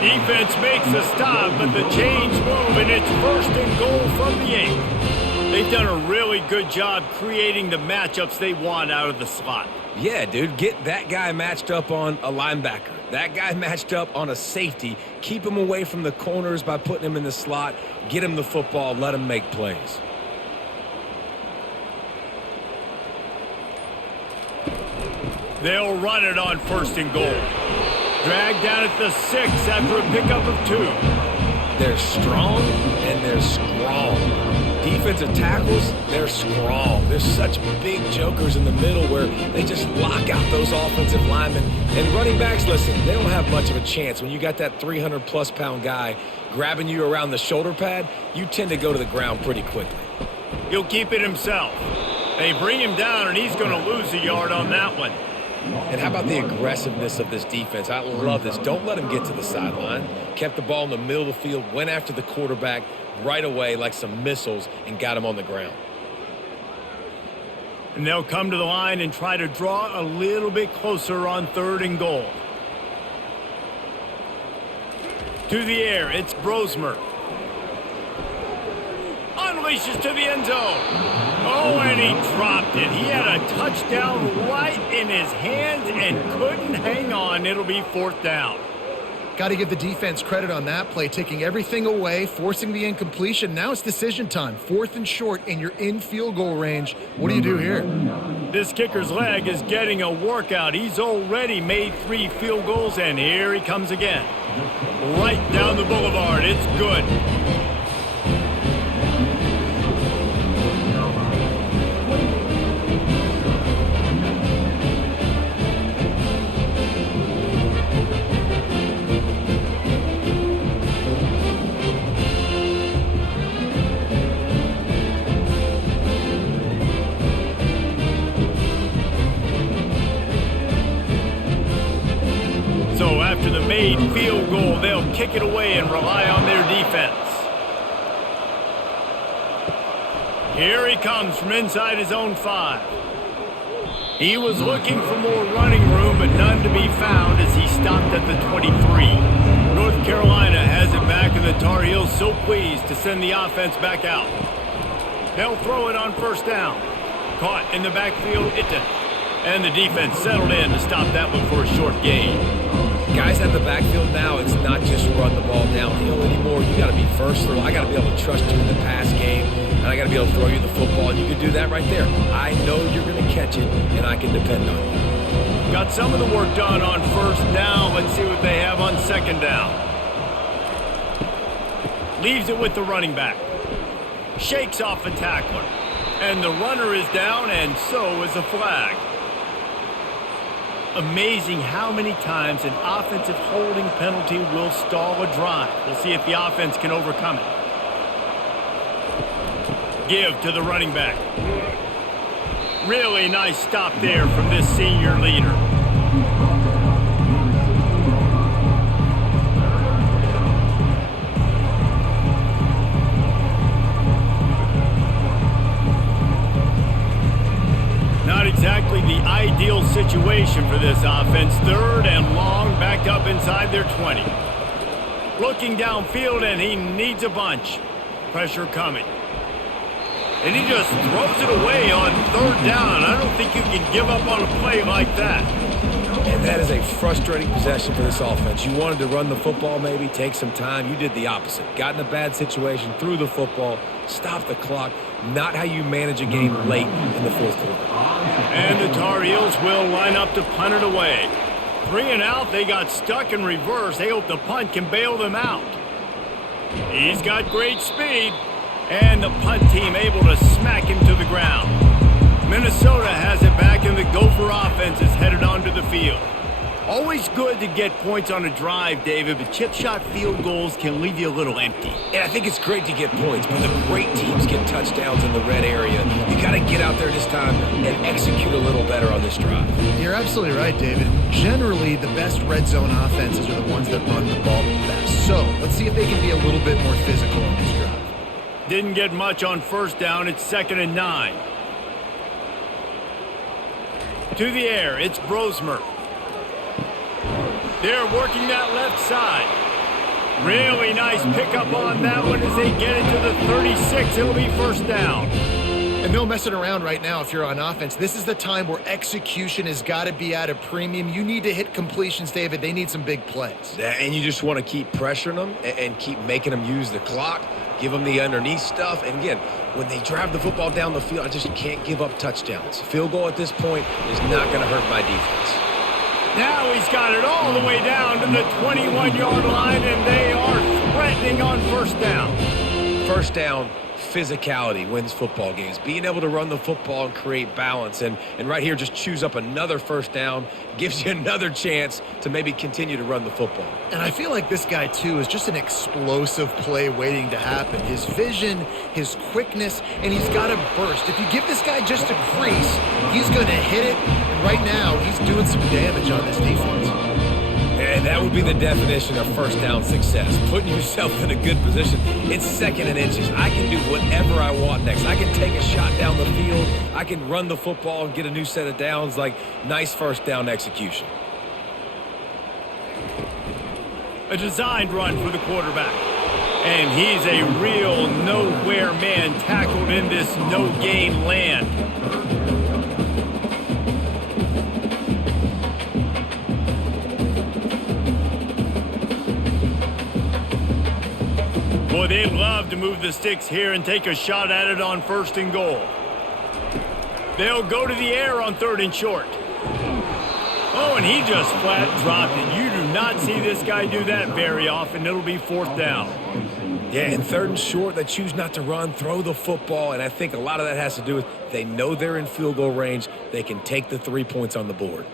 Defense makes the stop, but the chains move, and it's first and goal from the 8. They've done a really good job creating the matchups they want out of the slot. Yeah, dude, get that guy matched up on a linebacker. That guy matched up on a safety. Keep him away from the corners by putting him in the slot. Get him the football. Let him make plays. They'll run it on 1st and goal. Dragged down at the 6 after a pickup of 2. They're strong and they're strong. Defensive tackles, they're strong. There's such big jokers in the middle where they just lock out those offensive linemen. And running backs, listen, they don't have much of a chance. When you got that 300-plus pound guy grabbing you around the shoulder pad, you tend to go to the ground pretty quickly. He'll keep it himself. They bring him down, and he's going to lose a yard on that one. And how about the aggressiveness of this defense? I love this. Don't let him get to the sideline. Kept the ball in the middle of the field, went after the quarterback right away like some missiles, and got him on the ground. And they'll come to the line and try to draw a little bit closer on 3rd and goal. To the air, it's Brosmer. Unleashes to the end zone. Oh, and he dropped it. He had a touchdown right in his hands and couldn't hang on. It'll be 4th down. Got to give the defense credit on that play, taking everything away, forcing the incompletion. Now it's decision time. 4th and short, and you're in field goal range. What do you do here? This kicker's leg is getting a workout. He's already made 3 field goals, and here he comes again. Right down the boulevard. It's good. So after the made field goal, they'll kick it away and rely on their defense. Here he comes from inside his own 5. He was looking for more running room, but none to be found as he stopped at the 23. North Carolina has it back, and the Tar Heels so pleased to send the offense back out. They'll throw it on 1st down. Caught in the backfield, and the defense settled in to stop that one for a short gain. Guys at the backfield now, it's not just run the ball downhill anymore. You got to be versatile. I got to be able to trust you in the pass game, and I got to be able to throw you the football, and you can do that right there. I know you're going to catch it, and I can depend on you. Got some of the work done on 1st down. Let's see what they have on 2nd down. Leaves it with the running back. Shakes off a tackler. And the runner is down, and so is a flag. Amazing how many times an offensive holding penalty will stall a drive. We'll see if the offense can overcome it. Give to the running back. Really nice stop there from this senior leader. Not exactly the ideal situation for this offense. 3rd and long, backed up inside their 20. Looking downfield, and he needs a bunch. Pressure coming. And he just throws it away on 3rd down. I don't think you can give up on a play like that. And that is a frustrating possession for this offense. You wanted to run the football, maybe take some time. You did the opposite. Got in a bad situation, threw the football, stopped the clock. Not how you manage a game late in the 4th quarter. And the Tar Heels will line up to punt it away. 3 and out, they got stuck in reverse. They hope the punt can bail them out. He's got great speed, and the punt team able to smack him to the ground. Minnesota has it back, and the Gopher offense is headed onto the field. Always good to get points on a drive, David, but chip shot field goals can leave you a little empty. Yeah, I think it's great to get points, but the great teams get touchdowns in the red area. You got to get out there this time and execute a little better on this drive. You're absolutely right, David. Generally, the best red zone offenses are the ones that run the ball the best. So let's see if they can be a little bit more physical on this drive. Didn't get much on 1st down. It's 2nd and 9. To the air, it's Brosmer. They're working that left side. Really nice pickup on that one as they get it to the 36. It'll be 1st down. And no messing around right now if you're on offense. This is the time where execution has got to be at a premium. You need to hit completions, David. They need some big plays. And you just want to keep pressuring them and keep making them use the clock. give them the underneath stuff. And again, when they drive the football down the field, I just can't give up touchdowns. Field goal at this point is not going to hurt my defense. Now he's got it all the way down to the 21-yard line, and they are threatening on first down. First down, physicality wins football games. Being able to run the football and create balance. And right here, just choose up another first down, gives you another chance to maybe continue to run the football. And I feel like this guy, too, is just an explosive play waiting to happen. His vision, his quickness, and he's got a burst. If you give this guy just a crease, he's going to hit it. And right now, he's doing some damage on this defense. And that would be the definition of first down success. Putting yourself in a good position. It's second and inches. I can do whatever I want next. I can take a shot down the field. I can run the football and get a new set of downs. Like, nice first down execution. A designed run for the quarterback. And he's a real nowhere man tackled in this no-gain land. Boy, they'd love to move the sticks here and take a shot at it on first and goal. They'll go to the air on third and short. Oh, and he just flat dropped it. You do not see this guy do that very often. It'll be fourth down. Yeah, and third and short, they choose not to run, throw the football, and I think a lot of that has to do with they know they're in field goal range. They can take the 3 points on the board.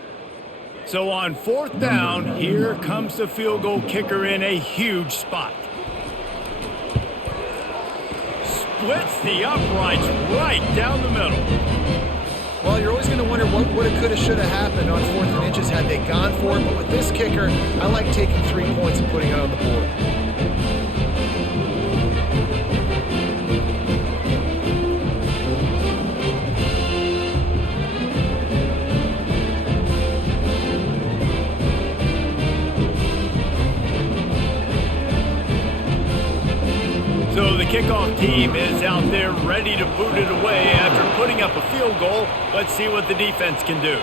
So on fourth down, here comes the field goal kicker in a huge spot. Splits the uprights right down the middle. Well, you're always going to wonder what woulda, coulda, shoulda happened on fourth and inches had they gone for it. But with this kicker, I like taking 3 points and putting it on the board. So the kickoff team is out there ready to boot it away after putting up a field goal. Let's see what the defense can do.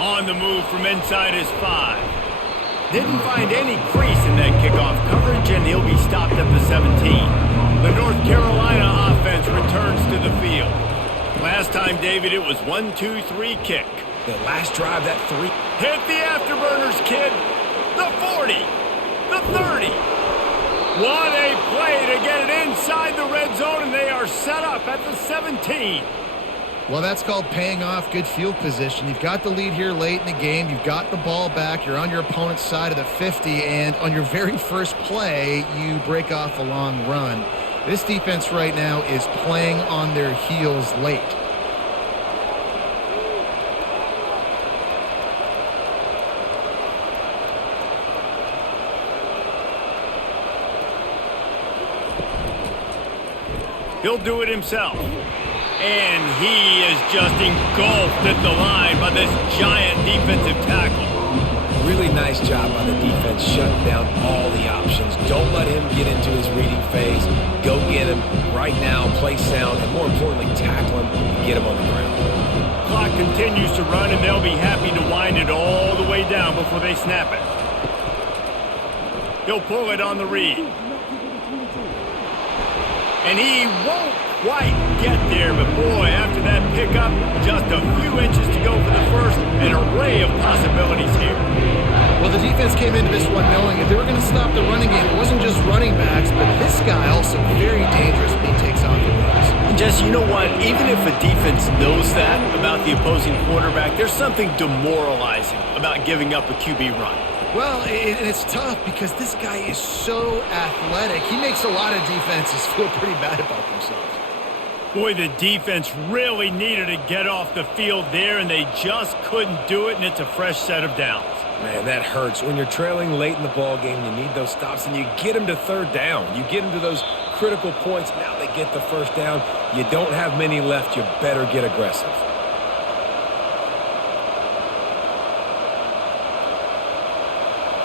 On the move from inside his 5. Didn't find any crease in that kickoff coverage, and he'll be stopped at the 17. The North Carolina offense returns to the field. Last time, David, it was 1-2-3 kick. The last drive, that 3. Hit the afterburners, kid. The 40. The 30. What a play to get it inside the red zone, and they are set up at the 17. Well, that's called paying off good field position. You've got the lead here late in the game. You've got the ball back. You're on your opponent's side of the 50, and on your very first play, you break off a long run. This defense right now is playing on their heels late. He'll do it himself. And he is just engulfed at the line by this giant defensive tackle. Really nice job by the defense shutting down all the options. Don't let him get into his reading phase. Go get him right now, play sound, and more importantly, tackle him and get him on the ground. Clock continues to run, and they'll be happy to wind it all the way down before they snap it. He'll pull it on the read. And he won't quite get there, but boy, after that pickup, just a few inches to go for the first, an array of possibilities here. Well, the defense came into this one knowing if they were going to stop the running game, it wasn't just running backs, but this guy also very dangerous when he takes off the runs. Jesse, you know what? Even if a defense knows that about the opposing quarterback, there's something demoralizing about giving up a QB run. Well, and it's tough because this guy is so athletic. He makes a lot of defenses feel pretty bad about themselves. Boy, the defense really needed to get off the field there, and they just couldn't do it, and it's a fresh set of downs. Man, that hurts. When you're trailing late in the ball game, you need those stops, and you get them to third down. You get them to those critical points. Now they get the first down. You don't have many left. You better get aggressive.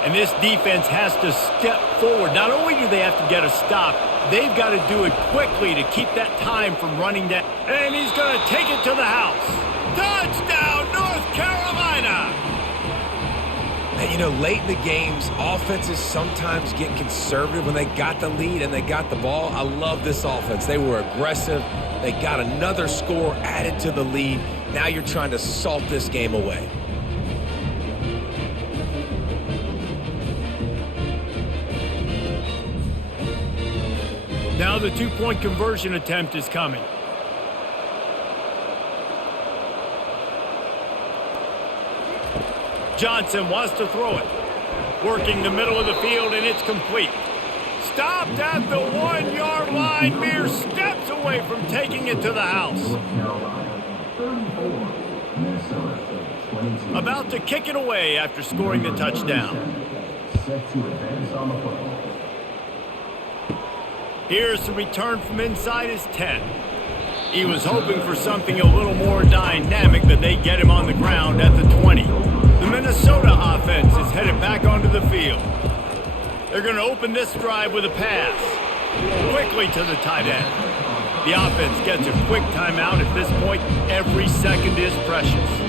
And this defense has to step forward. Not only do they have to get a stop, they've got to do it quickly to keep that time from running down. And he's going to take it to the house. Touchdown, North Carolina! And, you know, late in the games, offenses sometimes get conservative when they got the lead and they got the ball. I love this offense. They were aggressive. They got another score added to the lead. Now you're trying to salt this game away. Now the two-point conversion attempt is coming. Johnson wants to throw it. Working the middle of the field, and it's complete. Stopped at the 1-yard line, mere steps away from taking it to the house. Carolina, 34. Minnesota, 22. About to kick it away after scoring the touchdown. Set to advance on the football. Here's the return from inside his 10. He was hoping for something a little more dynamic, but they get him on the ground at the 20. The Minnesota offense is headed back onto the field. They're going to open this drive with a pass. Quickly to the tight end. The offense gets a quick timeout at this point. Every second is precious.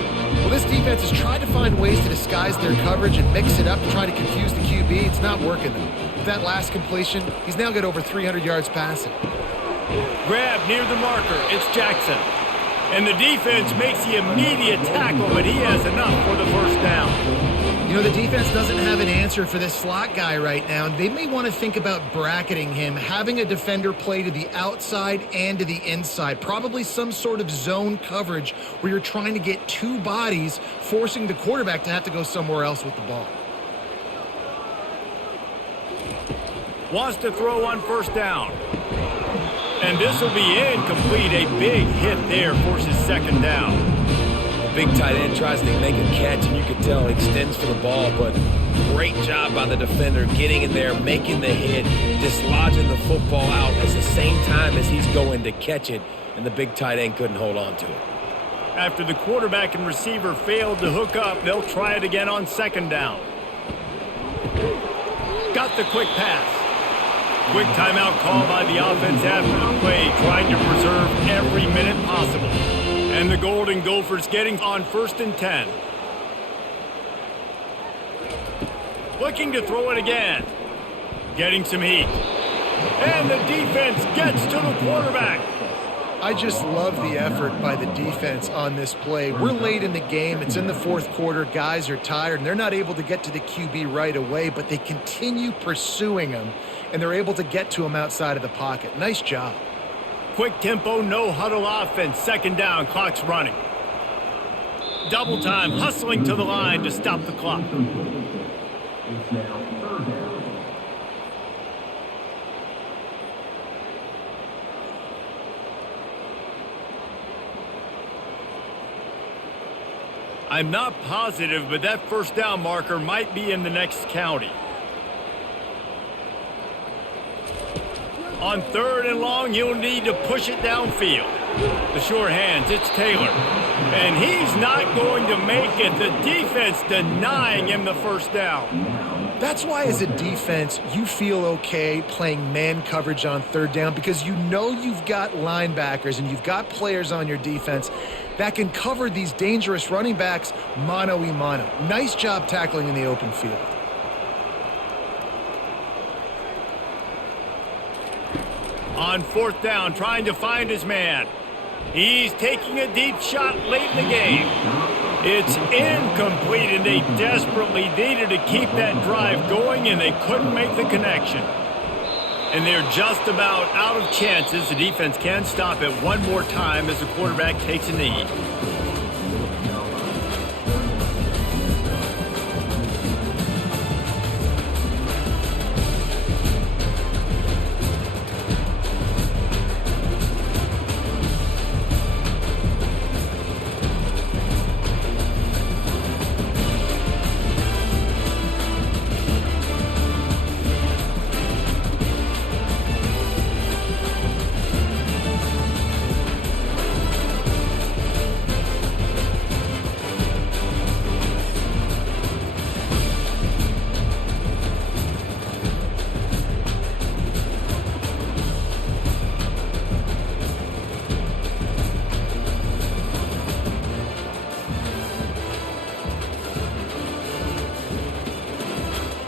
Well, this defense has tried to find ways to disguise their coverage and mix it up to try to confuse the QB. It's not working, though. With that last completion, he's now got over 300 yards passing. Grab near the marker. It's Jackson. And the defense makes the immediate tackle, but he has enough for the first down. You know, the defense doesn't have an answer for this slot guy right now. They may want to think about bracketing him, having a defender play to the outside and to the inside. Probably some sort of zone coverage where you're trying to get two bodies, forcing the quarterback to have to go somewhere else with the ball. Wants to throw on first down. And this will be incomplete. A big hit there forces second down. The big tight end tries to make a catch, and you can tell he extends for the ball, but great job by the defender getting in there, making the hit, dislodging the football out at the same time as he's going to catch it, and the big tight end couldn't hold on to it. After the quarterback and receiver failed to hook up, they'll try it again on second down. Got the quick pass. Quick timeout called by the offense after the play, trying to preserve every minute possible. And the Golden Gophers getting on 1st and 10. Looking to throw it again. Getting some heat. And the defense gets to the quarterback. I just love the effort by the defense on this play. We're late in the game. It's in the fourth quarter. Guys are tired, and they're not able to get to the QB right away, but they continue pursuing him, and they're able to get to him outside of the pocket. Nice job. Quick tempo, no huddle offense. Second down, clock's running. Double time, hustling to the line to stop the clock. It's now third down. I'm not positive, but that first down marker might be in the next county. On 3rd and long, he'll need to push it downfield. The sure hands, it's Taylor. And he's not going to make it. The defense denying him the first down. That's why as a defense, you feel okay playing man coverage on 3rd down because you know you've got linebackers and you've got players on your defense that can cover these dangerous running backs mano-a-mano. Nice job tackling in the open field. On 4th down, trying to find his man. He's taking a deep shot late in the game. It's incomplete, and they desperately needed to keep that drive going, and they couldn't make the connection. And they're just about out of chances. The defense can stop it one more time as the quarterback takes a knee.